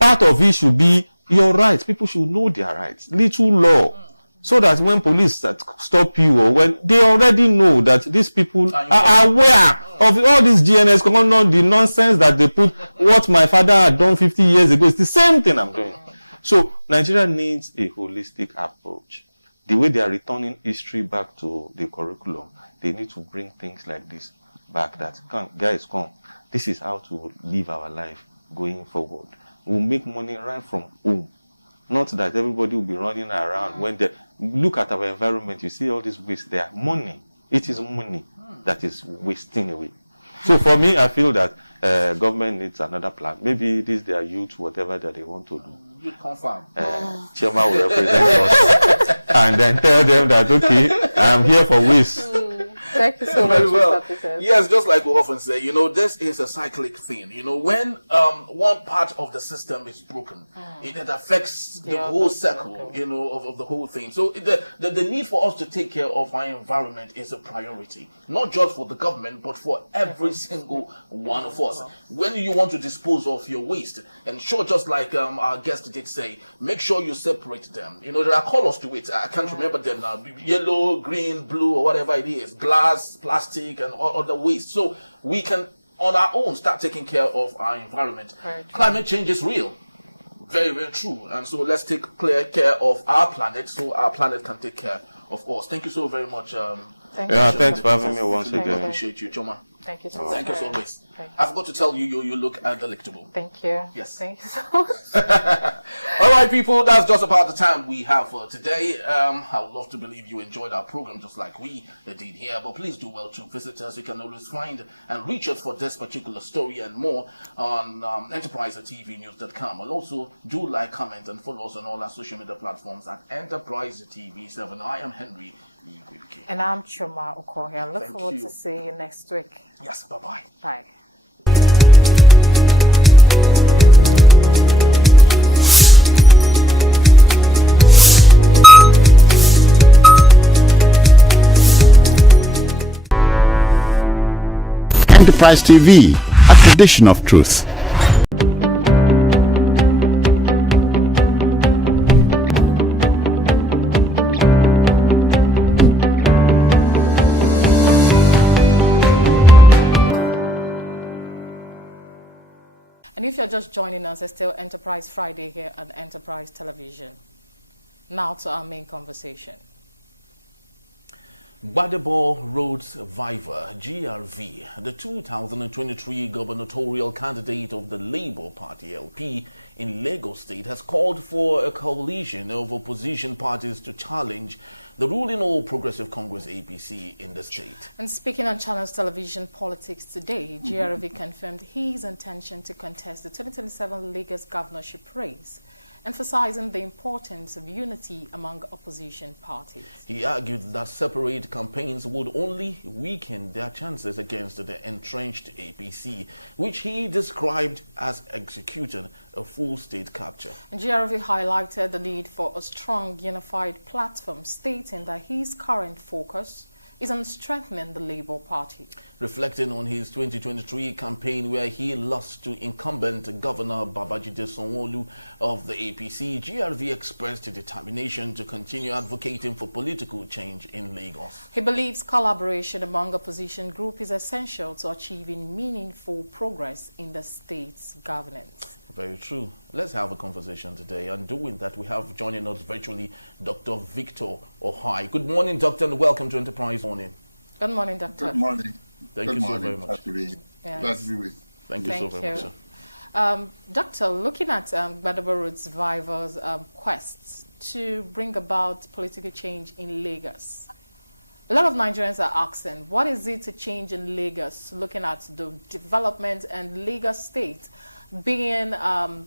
Part of it should be your rights. People should know their rights. Little law. So that when police stop you, or when they already know that these people are aware of all this GNS, the nonsense that they put, what my father had done 50 years ago, it's the same thing I'm doing. So Nigeria needs a holistic approach. The way they are returning history back to the curriculum, they need to bring things like this back, that, guys, come, this is how to live our life going forward. We'll make money right from home. Not that everybody will be running around when they look at our environment. You see all this waste there. Money. It is money that is wasting away. So for me, I feel that government needs another plan. Maybe it is their youth, whatever that they want to do. You confirm. Chairman will represent us and then tell them that, okay, I am here for waste. Thank you so much. Very well. Yes, just like we often say, this is a cyclic thing. When one part of the system is broken, it affects the whole circle, of the whole thing. So the need for us to take care of our environment is a priority, not just for the government, but for every single one of us. When you want to dispose of your waste, and sure, just like our guest did say, make sure you separate them. There are colors to it. I can't remember them now. Yellow, green, blue, or whatever it is. Glass, plastic, and all other waste. So we can, on our own, start taking care of our environment. Climate change is real. Very, very true. And so let's take clear care of our planet so our planet can take care of us. Thank you so very much. Thanks for having me once again. I appreciate you, Choma. Thank you so much. Thank you so much. I forgot to tell you, you look delectable. Thank you. Yes. Thank you so much. All right, people, that's just about the time we have for today. I would love to believe you enjoyed our program just like we did here, but please do well to visit us. You can always find and reach us for this particular story and more on enterprisetvnews.com. And also do like, comment, and follow us on all our social media platforms at Enterprise TV7. I am Henry. And I'm Choma Okoye. I look forward to seeing you next week. Yes, bye-bye. Bye. Enterprise TV, a tradition of truth. And if you're just joining us, it's still Enterprise Friday here at Enterprise Television. Now to our main conversation. Gbadebo Roads Viva, GRV, the 2023 gubernatorial candidate of the Labour Party LP in Lagos State, has called for a coalition of opposition parties to challenge the ruling All Progressive Congress APC in the state. And speaking on Channels Television Politics today, GRV confirmed his intention to contest the 2027 Lagos governorship race, emphasizing the importance of unity among opposition parties. He argued that separate campaigns would only weaken their chances against the entrenched APC, which he described as executing a full state capture. GRV highlighted the need for a strong, unified platform, stating that his current focus is on strengthening the Labour Party. Reflecting on his 2023 campaign where he lost to incumbent Governor Babajide Sanwo-Olu of the APC, GRV expressed a determination to continue advocating for political change in Lagos. He believes collaboration among opposition groups is essential to achieving meaningful progress in the state's governance. Very true. Let's have a conversation today. And doing that, we have joining us virtually Dr. Victor Ohai. Good morning, Doctor, and welcome to Enterprise Morning. Good morning, Doctor. Good morning. Thank you so very much. Glad to be with. Thank you so very much, sir. Doctor, looking at Gbadebo Roads Viva's quests to bring about political change in Lagos, a lot of Nigerians are asking, what is it to change in Lagos, looking at the development and Lagos state being a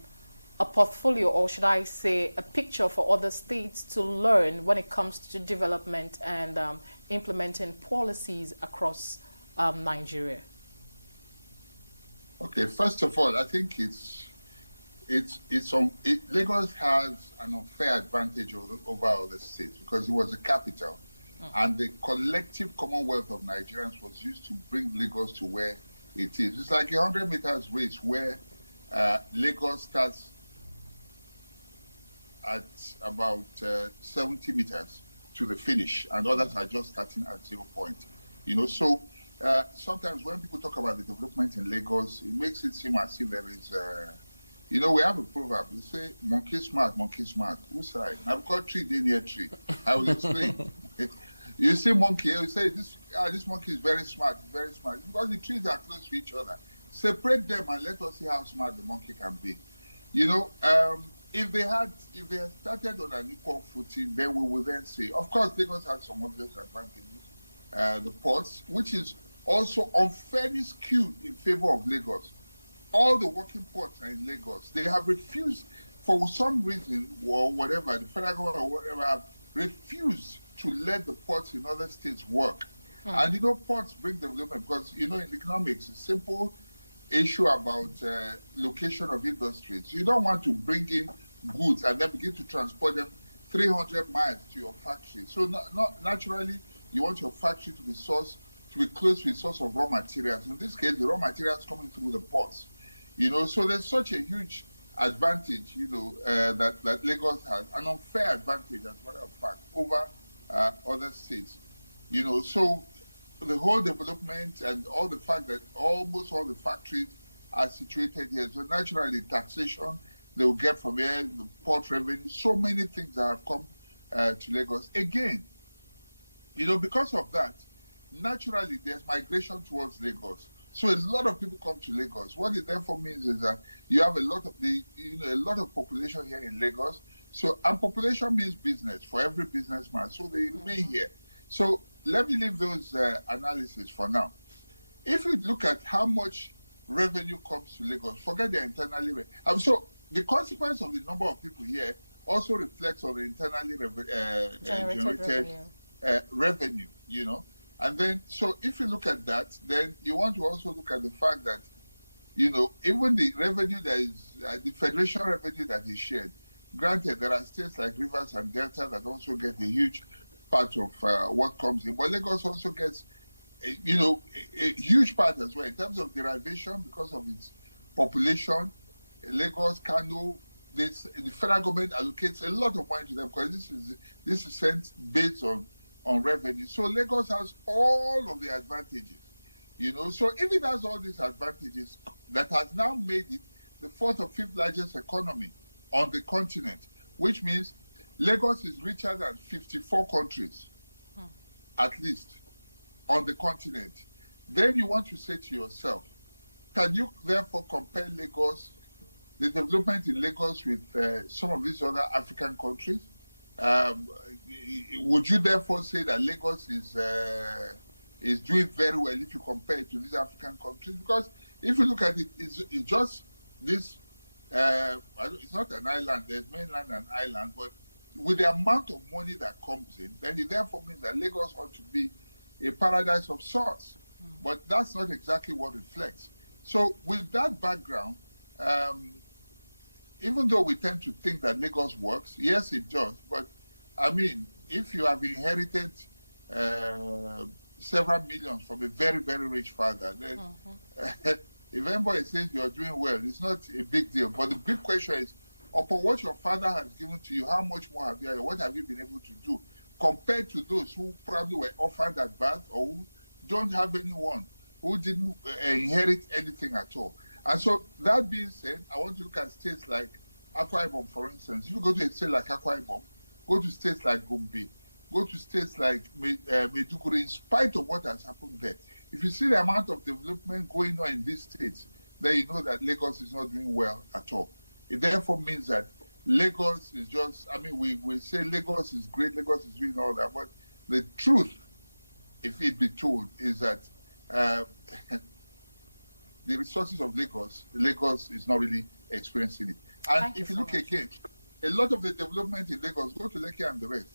portfolio, or should I say a picture for other states to learn when it comes to development and implementing policies across Nigeria? Okay, first of all, I think Lagos has an unfair advantage over other states because it was the capital, and the collective Commonwealth of Nigerians was used to bring Lagos to where it is. It's like a 100 meters race where Lagos starts at about 70 meters to the finish, and others are just starting at 0 point. So sometimes when people talk about the development in Lagos, it makes it seem as if there is, we have a proverb. We say, monkey smart, monkey smart. Who's side? I've got tree, they near tree. I will explain. You see monkey, you say, this monkey is very smart, very smart. Because the trees are close to each other. Separate them and let us see how smart the monkey can be. If they had started on an equal footing, then we would then say, of course, Lagos has some obvious advantages. The ports, which is also unfairly skewed in favor of Lagos. All the working ports are in Lagos. They have refused, for some reason or whatever, the federal government or whatever, have refused to let the ports in other states work. And ports bring development because, in economics, it's simple issue about location of industries. You don't want to bring in goods and then begin to transport them 300 miles to your factory. So naturally, you want your factory to be close to the source of raw materials. In this case, the raw materials coming through the ports. So there's such a huge advantage, that Lagos has, an unfair advantage, as a matter of fact, over other states. So the whole development and all the fact that almost all the factories are situated here. So naturally, taxation they will get from here, the port revenue, so many things that have come to Lagos. Again, because of that, naturally there's migration towards Lagos. So a lot of people come to Lagos. What it therefore means is that you have a lot of population here in Lagos. So, and population means business for every businessman. So they remain here. So let me leave those analysis for now. If we look at how much revenue comes to Lagos, forget the internally. So the consequence of the number of people here also reflects on the internally generated revenue, And then, so if you look at that, then you want to also look at the fact that, even the revenue that is, the federation revenue that is shared, granted, there are states like Rivers and Delta that also get a huge part of what comes in, but Lagos also gets, a huge part as well in terms of derivation because of its population. Lagos, Kano, the federal government allocates a lot of money to them because this is sent based on revenue. So Lagos has all of the advantages, So if it has all these advantages, that has now made it the fourth or fifth largest economy on the continent, which means Lagos is richer than 54 countries, at least, on the continent. Then you want to say to yourself, can you therefore compare Lagos, the development in Lagos with some of these other African countries? Would you therefore say that Lagos is doing very well if you compare it to these African countries? Because if you look at it, it's just this, it's not an island, there's mainland and island, but with the amount of money that comes in, then it therefore means that Lagos ought to be a paradise of sorts. But that's not exactly what reflects. So with that background, even though we tend to think that Lagos works, yes, it does. But I mean, if you have inherited several millions from a very, very rich father, then if anybody says you're doing well, it's not a big deal. But the big question is, upon what your father has given to you, how much more have you, what have you been able to do compared to those who probably were orphaned at birth or who don't have anyone, who didn't inherit anything at all. And so that being said, I want to look at states like Akwa Ibom, for instance. If you go to a state like Akwa Ibom, go to states like Gombe, go to states like Maiduguri, in spite of what has happened there. If you see the amount of development going on in these states, then you know that Lagos is not doing well at all. It therefore means that Lagos is just, I mean, we say Lagos is great, Lagos is doing all that, but the truth, if it be told, is that the resources of Lagos is not really experiencing it. And if you look again, a lot of the development in Lagos, go to Lekki and the rest.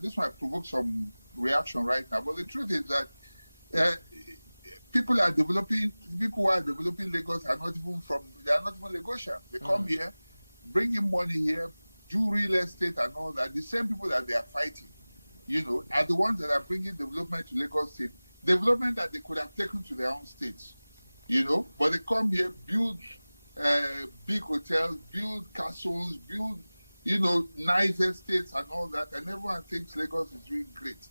This might provoke some reaction right now, but the truth is that people who are developing Lagos are not even Lagosian. They come here, bring in money here, do real estate and all that. The same people that they are fighting, are the ones that are bringing development to Lagos State, development that they could have taken to their own states, but they come here, build big hotels, build castles, build, nice estates and all that, and everyone thinks Lagos is doing great,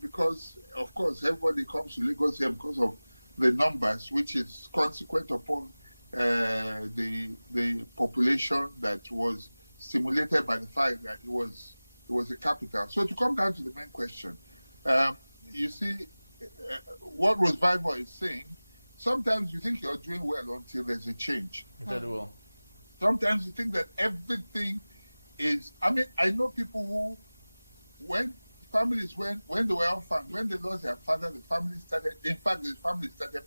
because, of course, everybody comes to Lagos here because of the numbers, which is consequent upon the population that was stimulated by the fact that it was a capital. So to come down to the main question, you see, what Rosevival is saying, sometimes you think you're doing well until there's a change. Very well. Sometimes you think that everything is, I know people who, when they were orphaned, when they lost their father, the family started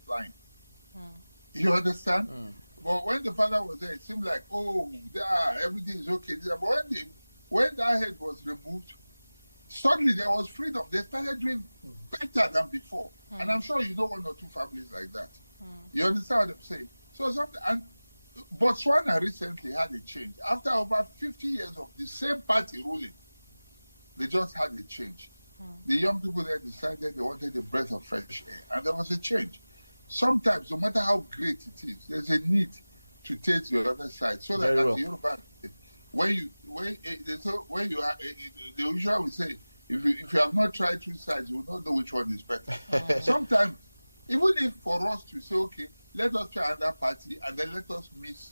flying. You understand? But when the father was there, it seemed like, everything is okay. But when that head was removed, suddenly there was freedom. They started doing better than before. And I'm sure you know one or two families like that. You understand what I'm saying? And Botswana recently had a change. After over 50 years of the same party ruling, they just had a change. The young people there decided they wanted a breath of fresh air, and there was a change. Sometimes, no matter how great it is, there's a need to taste the other side, so that as Yoruba, they usually will say, if you have not tried two sides, you will not know which one is better. Sometimes, even if for us to say, okay, let us try another party, and then let us miss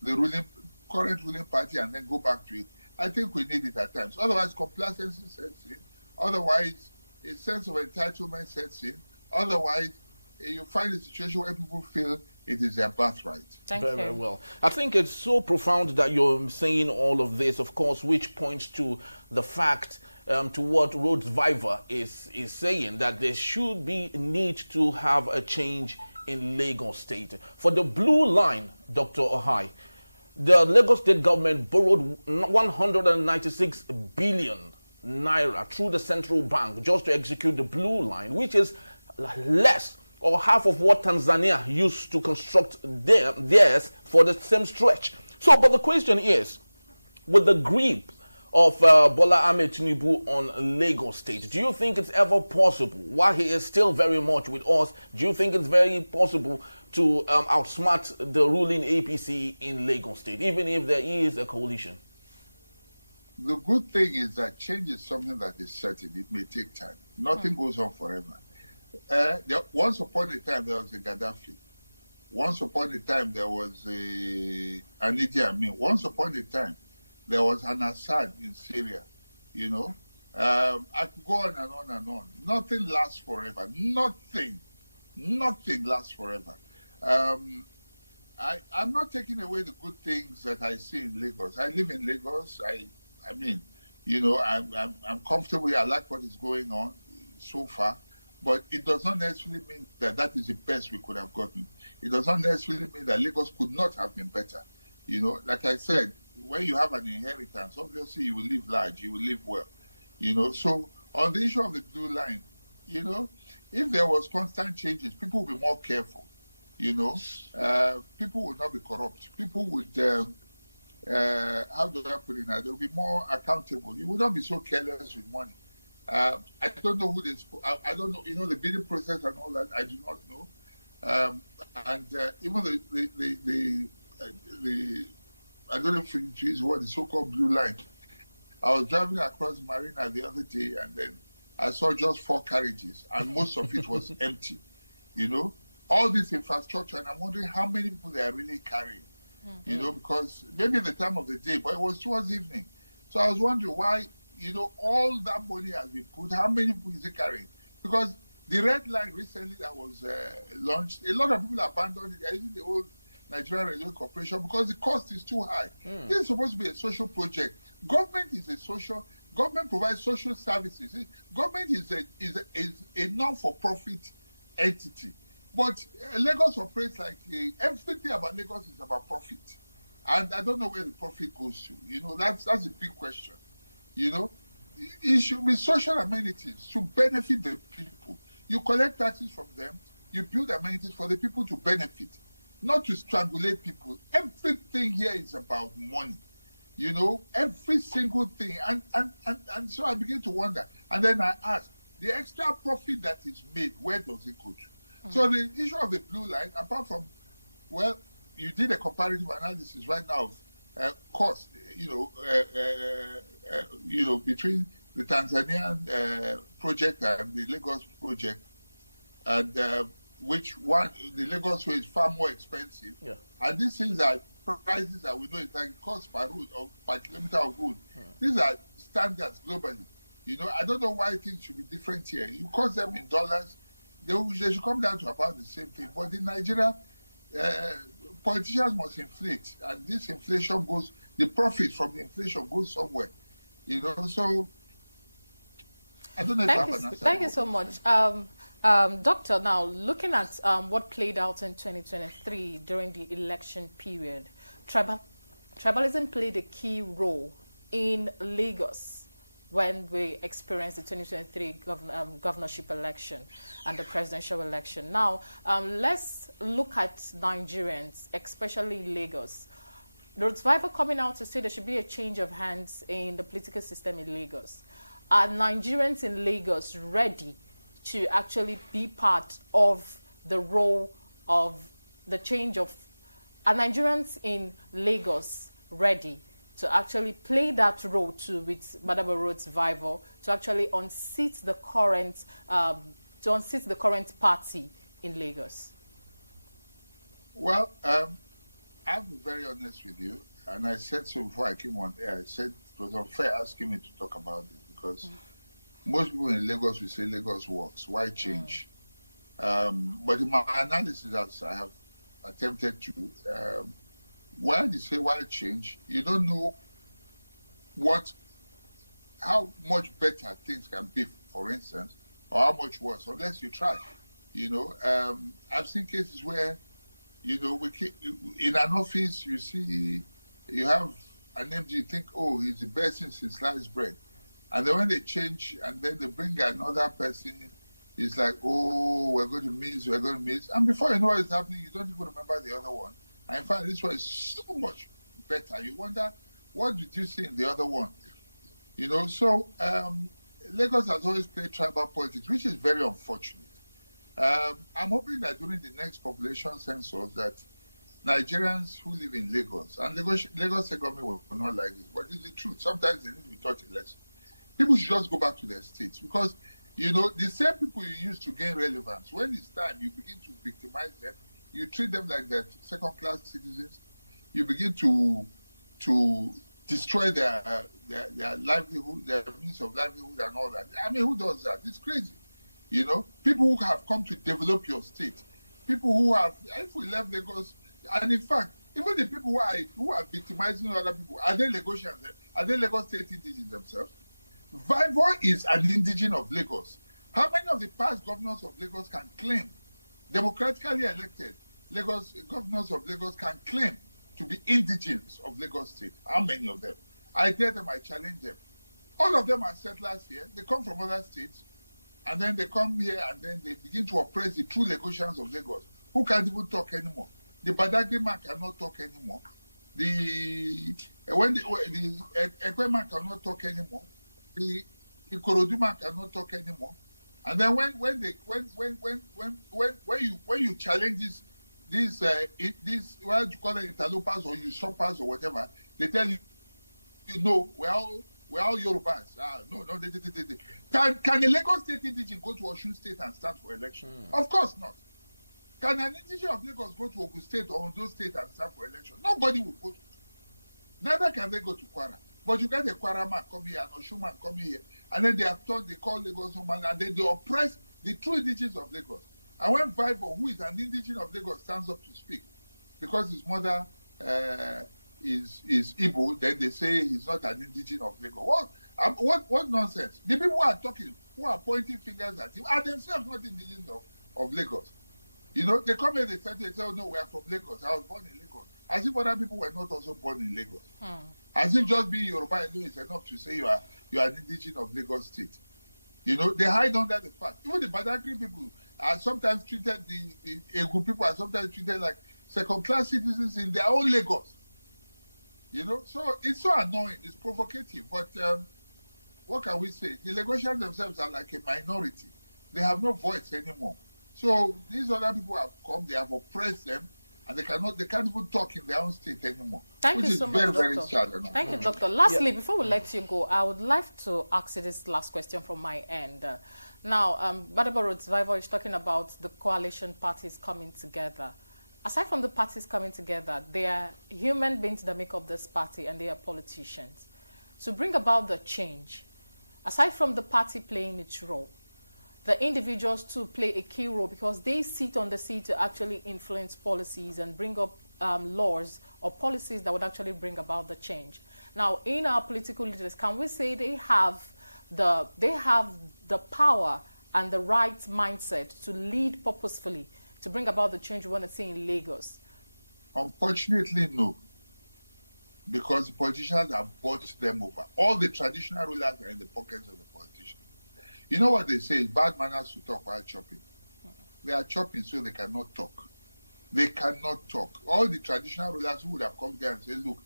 the current ruling party, and then go back to it, I think we need it at times. Otherwise, complacency sets in. Otherwise, a sense of entitlement sets in. Otherwise, you find a situation where people feel it is their birthright. Thank you. Very well. I think it's so profound that you're saying all of this, of course, which points to the fact, to what Rosevival is saying, that there should be a need to have a change in Lagos State. For the blue line, Dr. Ohai, the Lagos State government borrowed 196 billion naira through the central bank just to execute the blue line, which is less or half of what Tanzania used to construct theirs for the same stretch. So, but the question is, with the grip of Bola Ahmed Tinubu on Lagos State, do you think it's ever possible, while he is still very much with us, do you think it's very possible to outsmart the ruling APC in Lagos State, even if there is a coalition? The good thing is that change is something that is certain. It may take time. Nothing goes on forever. Once upon a time, there was a Gaddafi. Once upon a time, there was an Idi Amin. Once upon a time, there was an Assad in Syria. I could go on and on and on. Nothing lasts forever. Nothing lasts forever. I'm not taking away the good things that I see in Lagos. I live in Lagos. I'm comfortable. I like what is going on so far. But it does not necessarily mean that that is the best we could have gotten. It does not necessarily mean that Lagos could not have been better. Like I said, when you have an inheritance, obviously you will live large, you will live well. So on the issue of the blue line, if there was constant changes, people would be more careful. People would not be corrupt. People would, how do I put it now? They'll be more accountable. You would not be so careless with money. I don't know who this. I don't know. The bidding process and all that. I do not know. Even the I don't know if you use what the so-called blue line. I was driving across Marina the other day, and then I saw just 4 carriages, and most of it was empty. All this infrastructure, and I'm wondering how many people they are really carrying. Because maybe the time of the day, but it was towards evening. So I was wondering why. All that money has been put. How many people is it carrying? Because the red line recently that was launched, a lot of people abandoned it. They're using the old Nigerian Railway Corporation because the cost is too high. This is supposed to be a social project. Government provides social services. Government is a non-for-profit entity. But Lagos operates like everything about Lagos is about profit. And I don't know where the profit goes to. That's a big question. It should be social amenities to benefit the people. You collect taxes from them, you build amenities for the people to benefit, not to strangulate people. Everything here is about money. Every single thing. And so I begin to wonder. And then I ask, the extra profit that is made, where does it go to? So the issue of the blue line, apart from, you did a comparative analysis right now of cost, between the Tanzanian project and the Lagos project, and which one, the Lagos way is far more expensive. Yeah. And these things are prices that we know it's like cost per road or per kilometer of road. These are standards globally. I don't know why things should be different here. You cost them in dollars, they should come down to about the same thing. But in Nigeria, politicians must inflate, and this inflation the profit from the inflation goes somewhere. So I don't know if I have an answer. Thank you so much. Doctor, now looking at what played out in 2023 during the election period, tribalism played a key role in Lagos when we experienced the 2023 governorship election and the presidential election. Now, let's look at Nigerians, especially Lagos. There's Survivor coming out to say there should be a change of hands in the political system in Lagos. Are Nigerians in Lagos ready to actually be part of the role of the change of... Are Nigerians in Lagos ready to actually play that role too with Madaba Road's Survivor to actually unseat the current party in Lagos? Well, I'll be very honest with you, and I said so before I came on air. I said it was unfair asking me to talk about this because most people in Lagos will say Lagos works. Why change? But in my analysis, as I have attempted to, why they say why change, you don't know how much better things can be, for instance, or how much worse, unless you try. I've seen cases where, we keep, in an office, you have an MD, you think, oh, he's the best since sliced bread. And then when they change and then they bring another person, it's like, oh, we're going to miss. And before you know what is happening, you don't even remember the other one. And in fact, this one is so much better. You wonder, what did you see in the other one? So Lagos has always played tribal politics, which is very unfortunate. I'm hoping that during the next population census that Nigerians who live in Lagos, and Lagos government will not like this, but it's the truth. Sometimes they need to be taught a lesson. People should just go back to their states because, the same people you used to gain relevance, when it's time, you begin to victimize them. You treat them like they're second-class citizens. You begin to destroy their livelihood, their means of livelihood and all that. I mean, who does that? It's crazy. People who have come to develop your state, people who have, if we left Lagos, and in fact, even the people who are victimizing other people, are they Lagosians? Are they Lagos state indigenous themselves? Vivor is an indigene of Lagos. How many of the past governors of Lagos can claim, democratically elected governors of Lagos can claim to be indigenes of Lagos state? How many of them? I dare them, I challenge them. All of them are settlers here. They come from other states, and then they come here and then they begin to oppress the true Lagosians of Lagos, who can't even talk anymore. The Badagry man cannot talk anymore. The Ekwe man cannot talk anymore. The Ikorodu man cannot talk anymore. And then when you challenge these what you call it, interlopers or usurpers or whatever, they tell you, we're all Yorubas. No. Can a Lagos state indigene go to Osun State and stand for election? Of course not. Can an indigene of Lagos go to Ogun State or Ondo State and stand for election? Nobody will go to. Neither can they go to Kwara. But you get a Kwara man come here and Osun man come here, and then they call Lagos man, and then they oppress the true indigenes of Lagos. And when Vivor, who is an indigene of Lagos, stands up to speak, because his mother is Igbo, then they say he's not an indigene of Lagos. What nonsense? The people who are talking, who are pointing fingers at him, are themselves not indigenous of Lagos. They come here, they say, oh no, we are from Lagos. I was born in Lagos. As if other people were not also born in Lagos. As if just being Yoruba alone is enough to say you are an indigene of Lagos state. They hide under the fact. Even the Badagry people are sometimes treated, the Egu people are sometimes treated like second-class citizens in their own Lagos. So it's so annoying, it's provocative, but what can we say? The Lagosians themselves are like a minority. They have no voice anymore. So these other people have come, they have oppressed them, and they can't even talk in their own state anymore. Thank which you is so very, much, very Doctor. sad. Thank you, Doctor. Lastly, before we let you go, I would like to ask you this last question from my end. Now, Badaba Road Survivor is talking about the coalition parties coming together. Aside from the parties coming together, they are human beings that make up this party, and they are politicians. To bring about the change, aside from the party playing its role, the individuals too play a key role, because they sit on the seat to actually influence policies and bring up laws or policies that would actually bring about the change. Now, in our political leaders, can we say they have the power and the right mindset to lead purposefully to bring about the change we want to see in Lagos? Unfortunately, no. Because the politicians have bought them over. All the traditional rulers are in the pockets of the politicians. You know what they say is bad manners to talk while chopping. They are chopping so they cannot talk. They cannot talk. All the traditional rulers who would have come there and said, look,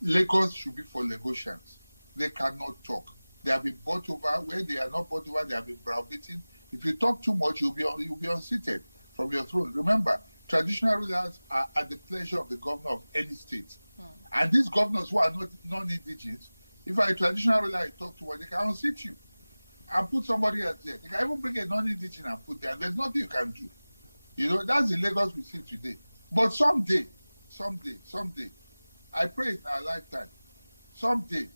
Lagos should be for Lagosians. They cannot talk. They have been bought over. Where they are not bought over, they have been browbeaten. If you talk too much, you'll be unseated from your throne. Remember, traditional rulers are at the pleasure of the governor of any state. And these governors who are not non-indigenous, if a traditional ruler you talk to one, they can unseat you and put somebody else there. They can even bring a non-indigenous and put there, and there's nothing you can do. You know, that's the Lagos we see today. But someday, I pray in our lifetime, someday,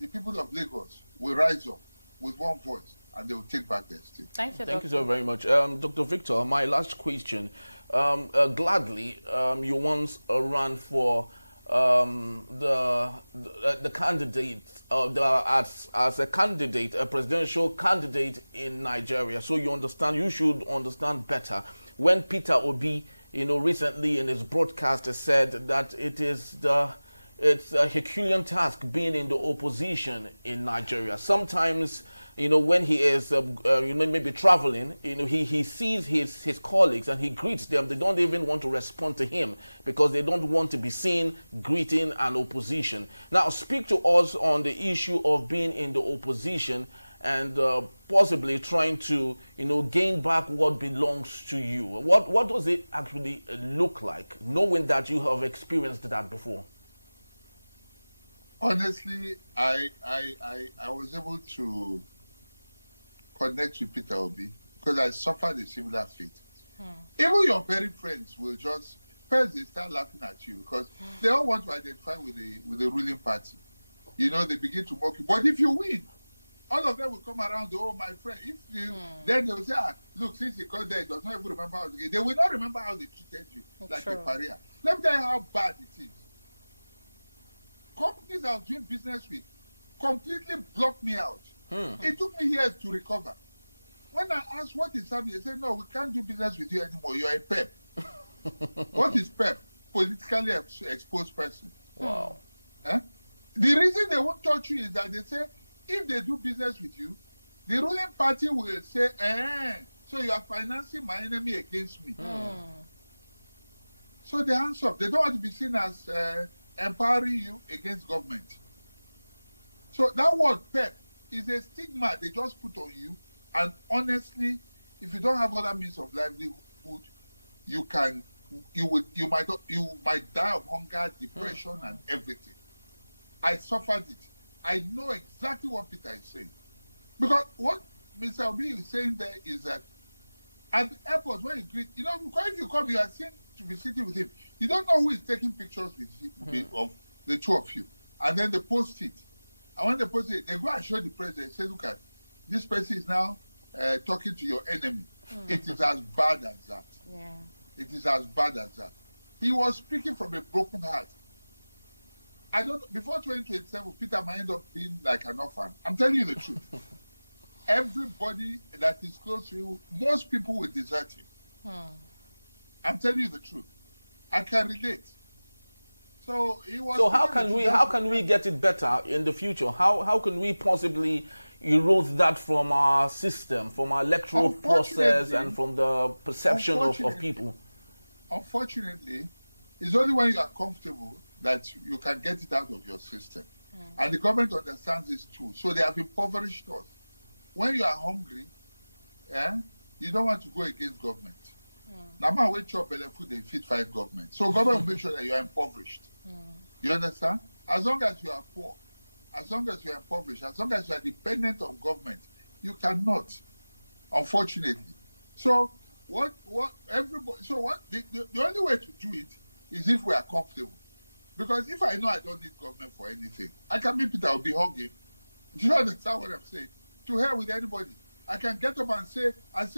the people of Lagos will rise up with one voice, and they will take back their state. Thank you, Thank you so very much. Dr. Victor, my last question. Gladly, you once ran for the candidate, as a candidate, a presidential candidate in Nigeria. So you should understand better. When Peter Obi, recently in his broadcast said that it's a Herculean task being in the opposition in Nigeria. Sometimes, when he is, maybe traveling, he sees his colleagues and he greets them. They don't even want to respond to him because they don't want to be seen greeting an opposition. Now, speak to us on the issue of being in the opposition and possibly trying to, gain back what belongs to you. What does it actually look like, knowing that you have experienced that before? Honestly, I was able to connect with Peter Obi because I suffered a similar fate. Even your very friends will just first they start laughing at you because they all want to identify with the ruling party. They begin to mock you. But if you win, all of them will come around. Oh, my friend! If you then they will say, look, since you got there, he does not even remember how they will not remember how they treated you like a pariah. Let me tell you how bad it is. Companies I was doing business with completely blocked me out. It took me years to recover. When I asked what is happening, they said, no, we can't do business with you anymore. You're a PEP. What is PEP? Politically exposed person. Wow. The reason they won't touch you is that they say, if they do business with you, the ruling party will say, so you are financing my enemy against me. So they hands up. They don't want to be seen as empowering you against government. So that word PEP is a stigma they just put on you. And honestly, if you don't have other means of livelihood, you might die of hunger, depression, and everything. I suffered it. I know exactly what Peter is saying. Because what Mr. Obi is saying there is that at the airport, when you greet, because if you come, you are seen to be sitting with him. You don't know who is taking pictures with him, of the two of you. And then they post it. And when they post it, they go and show the press. They say, look at, this person is now talking to your enemy. It is as bad as that. Yeah. It is as bad as that. He was speaking from a broken heart. Before 2027, Peter might end up being like an orphan. I'm telling you the truth. Everybody that is close to you, most people will desert you. I'm telling you the truth. I can relate. So he was. So how can we get it better in the future? How can we possibly erode that from our system, from our electoral process, and from the perception of people? Unfortunately, it's only when you are comfortable that you can get it out of your system. And the government understands this too. So they have impoverished us. When you are hungry, you don't want to go against government. Now, man, we chop food, they feed 5 government. So government will make sure that you are impoverished. You understand? As long as you are poor, as long as you are impoverished, as long as you are dependent on government, you cannot, unfortunately. So the only way to do it is if we are comfortable. Because if I know I don't need government for anything, I can meet Peter, I'll be hugging. Do you understand what I'm saying? To hell with anybody. I can get up and say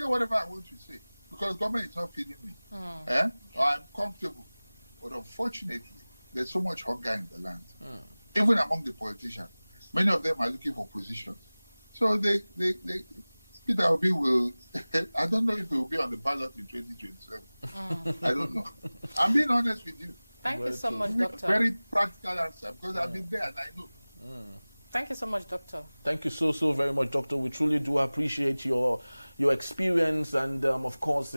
whatever I want to say because government is not feeding me. Or I'm comfortable. But unfortunately, there's so much hunger in the land. Even among the politicians. Many of them are looking for positions. So Peter Obi will, I don't know if he will be on the ballot in 2027. I don't know. I'm being honest with you. Thank you so much, Doctor. Very practical answer because I've been there and I know. Thank you so much, Doctor. Thank you so very much, Doctor. We truly do appreciate your experience and, of course,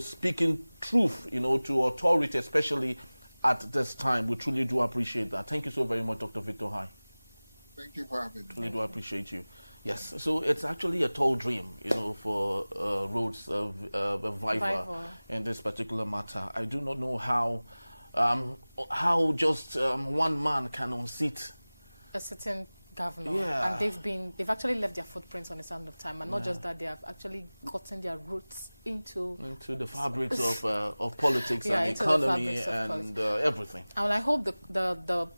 speaking truth, to authority, especially at this time. We truly do appreciate that. Thank you so very much, Dr. Victor Hai. Thank you for having me. Truly do appreciate you. Yes, so it's actually a tall dream, for Rhodes of Viva in this particular matter. I do not know how just one man can unseat a certain governor. Yeah. And they've actually left their footprints on the sand of time. And not just that, they have actually gotten their roots into the fabrics of politics and economy and everything. And I hope the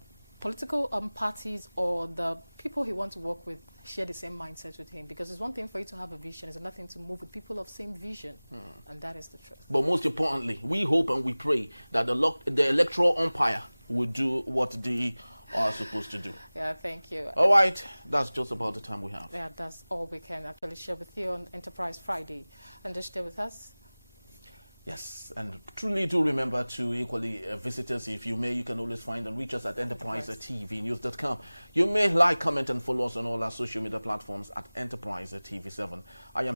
political parties or the people he wants to work with share the same mindset with him, because it's one thing for you to have a vision, it's another thing to move with people of same vision, and that is the truth. But most importantly, we hope and we pray that the electoral umpire will do what they are supposed to do. Yeah, thank you. All right, that's just about the time we have. Yeah, that's all we can actually share with you on Enterprise Friday. And just stay with us. Yes, and truly do remember to equally visit us. If you may, you can always find and reach us at enterprisetvnews.com. You may like, comment, and follow us on all our social media platforms at Enterprise TV7. I am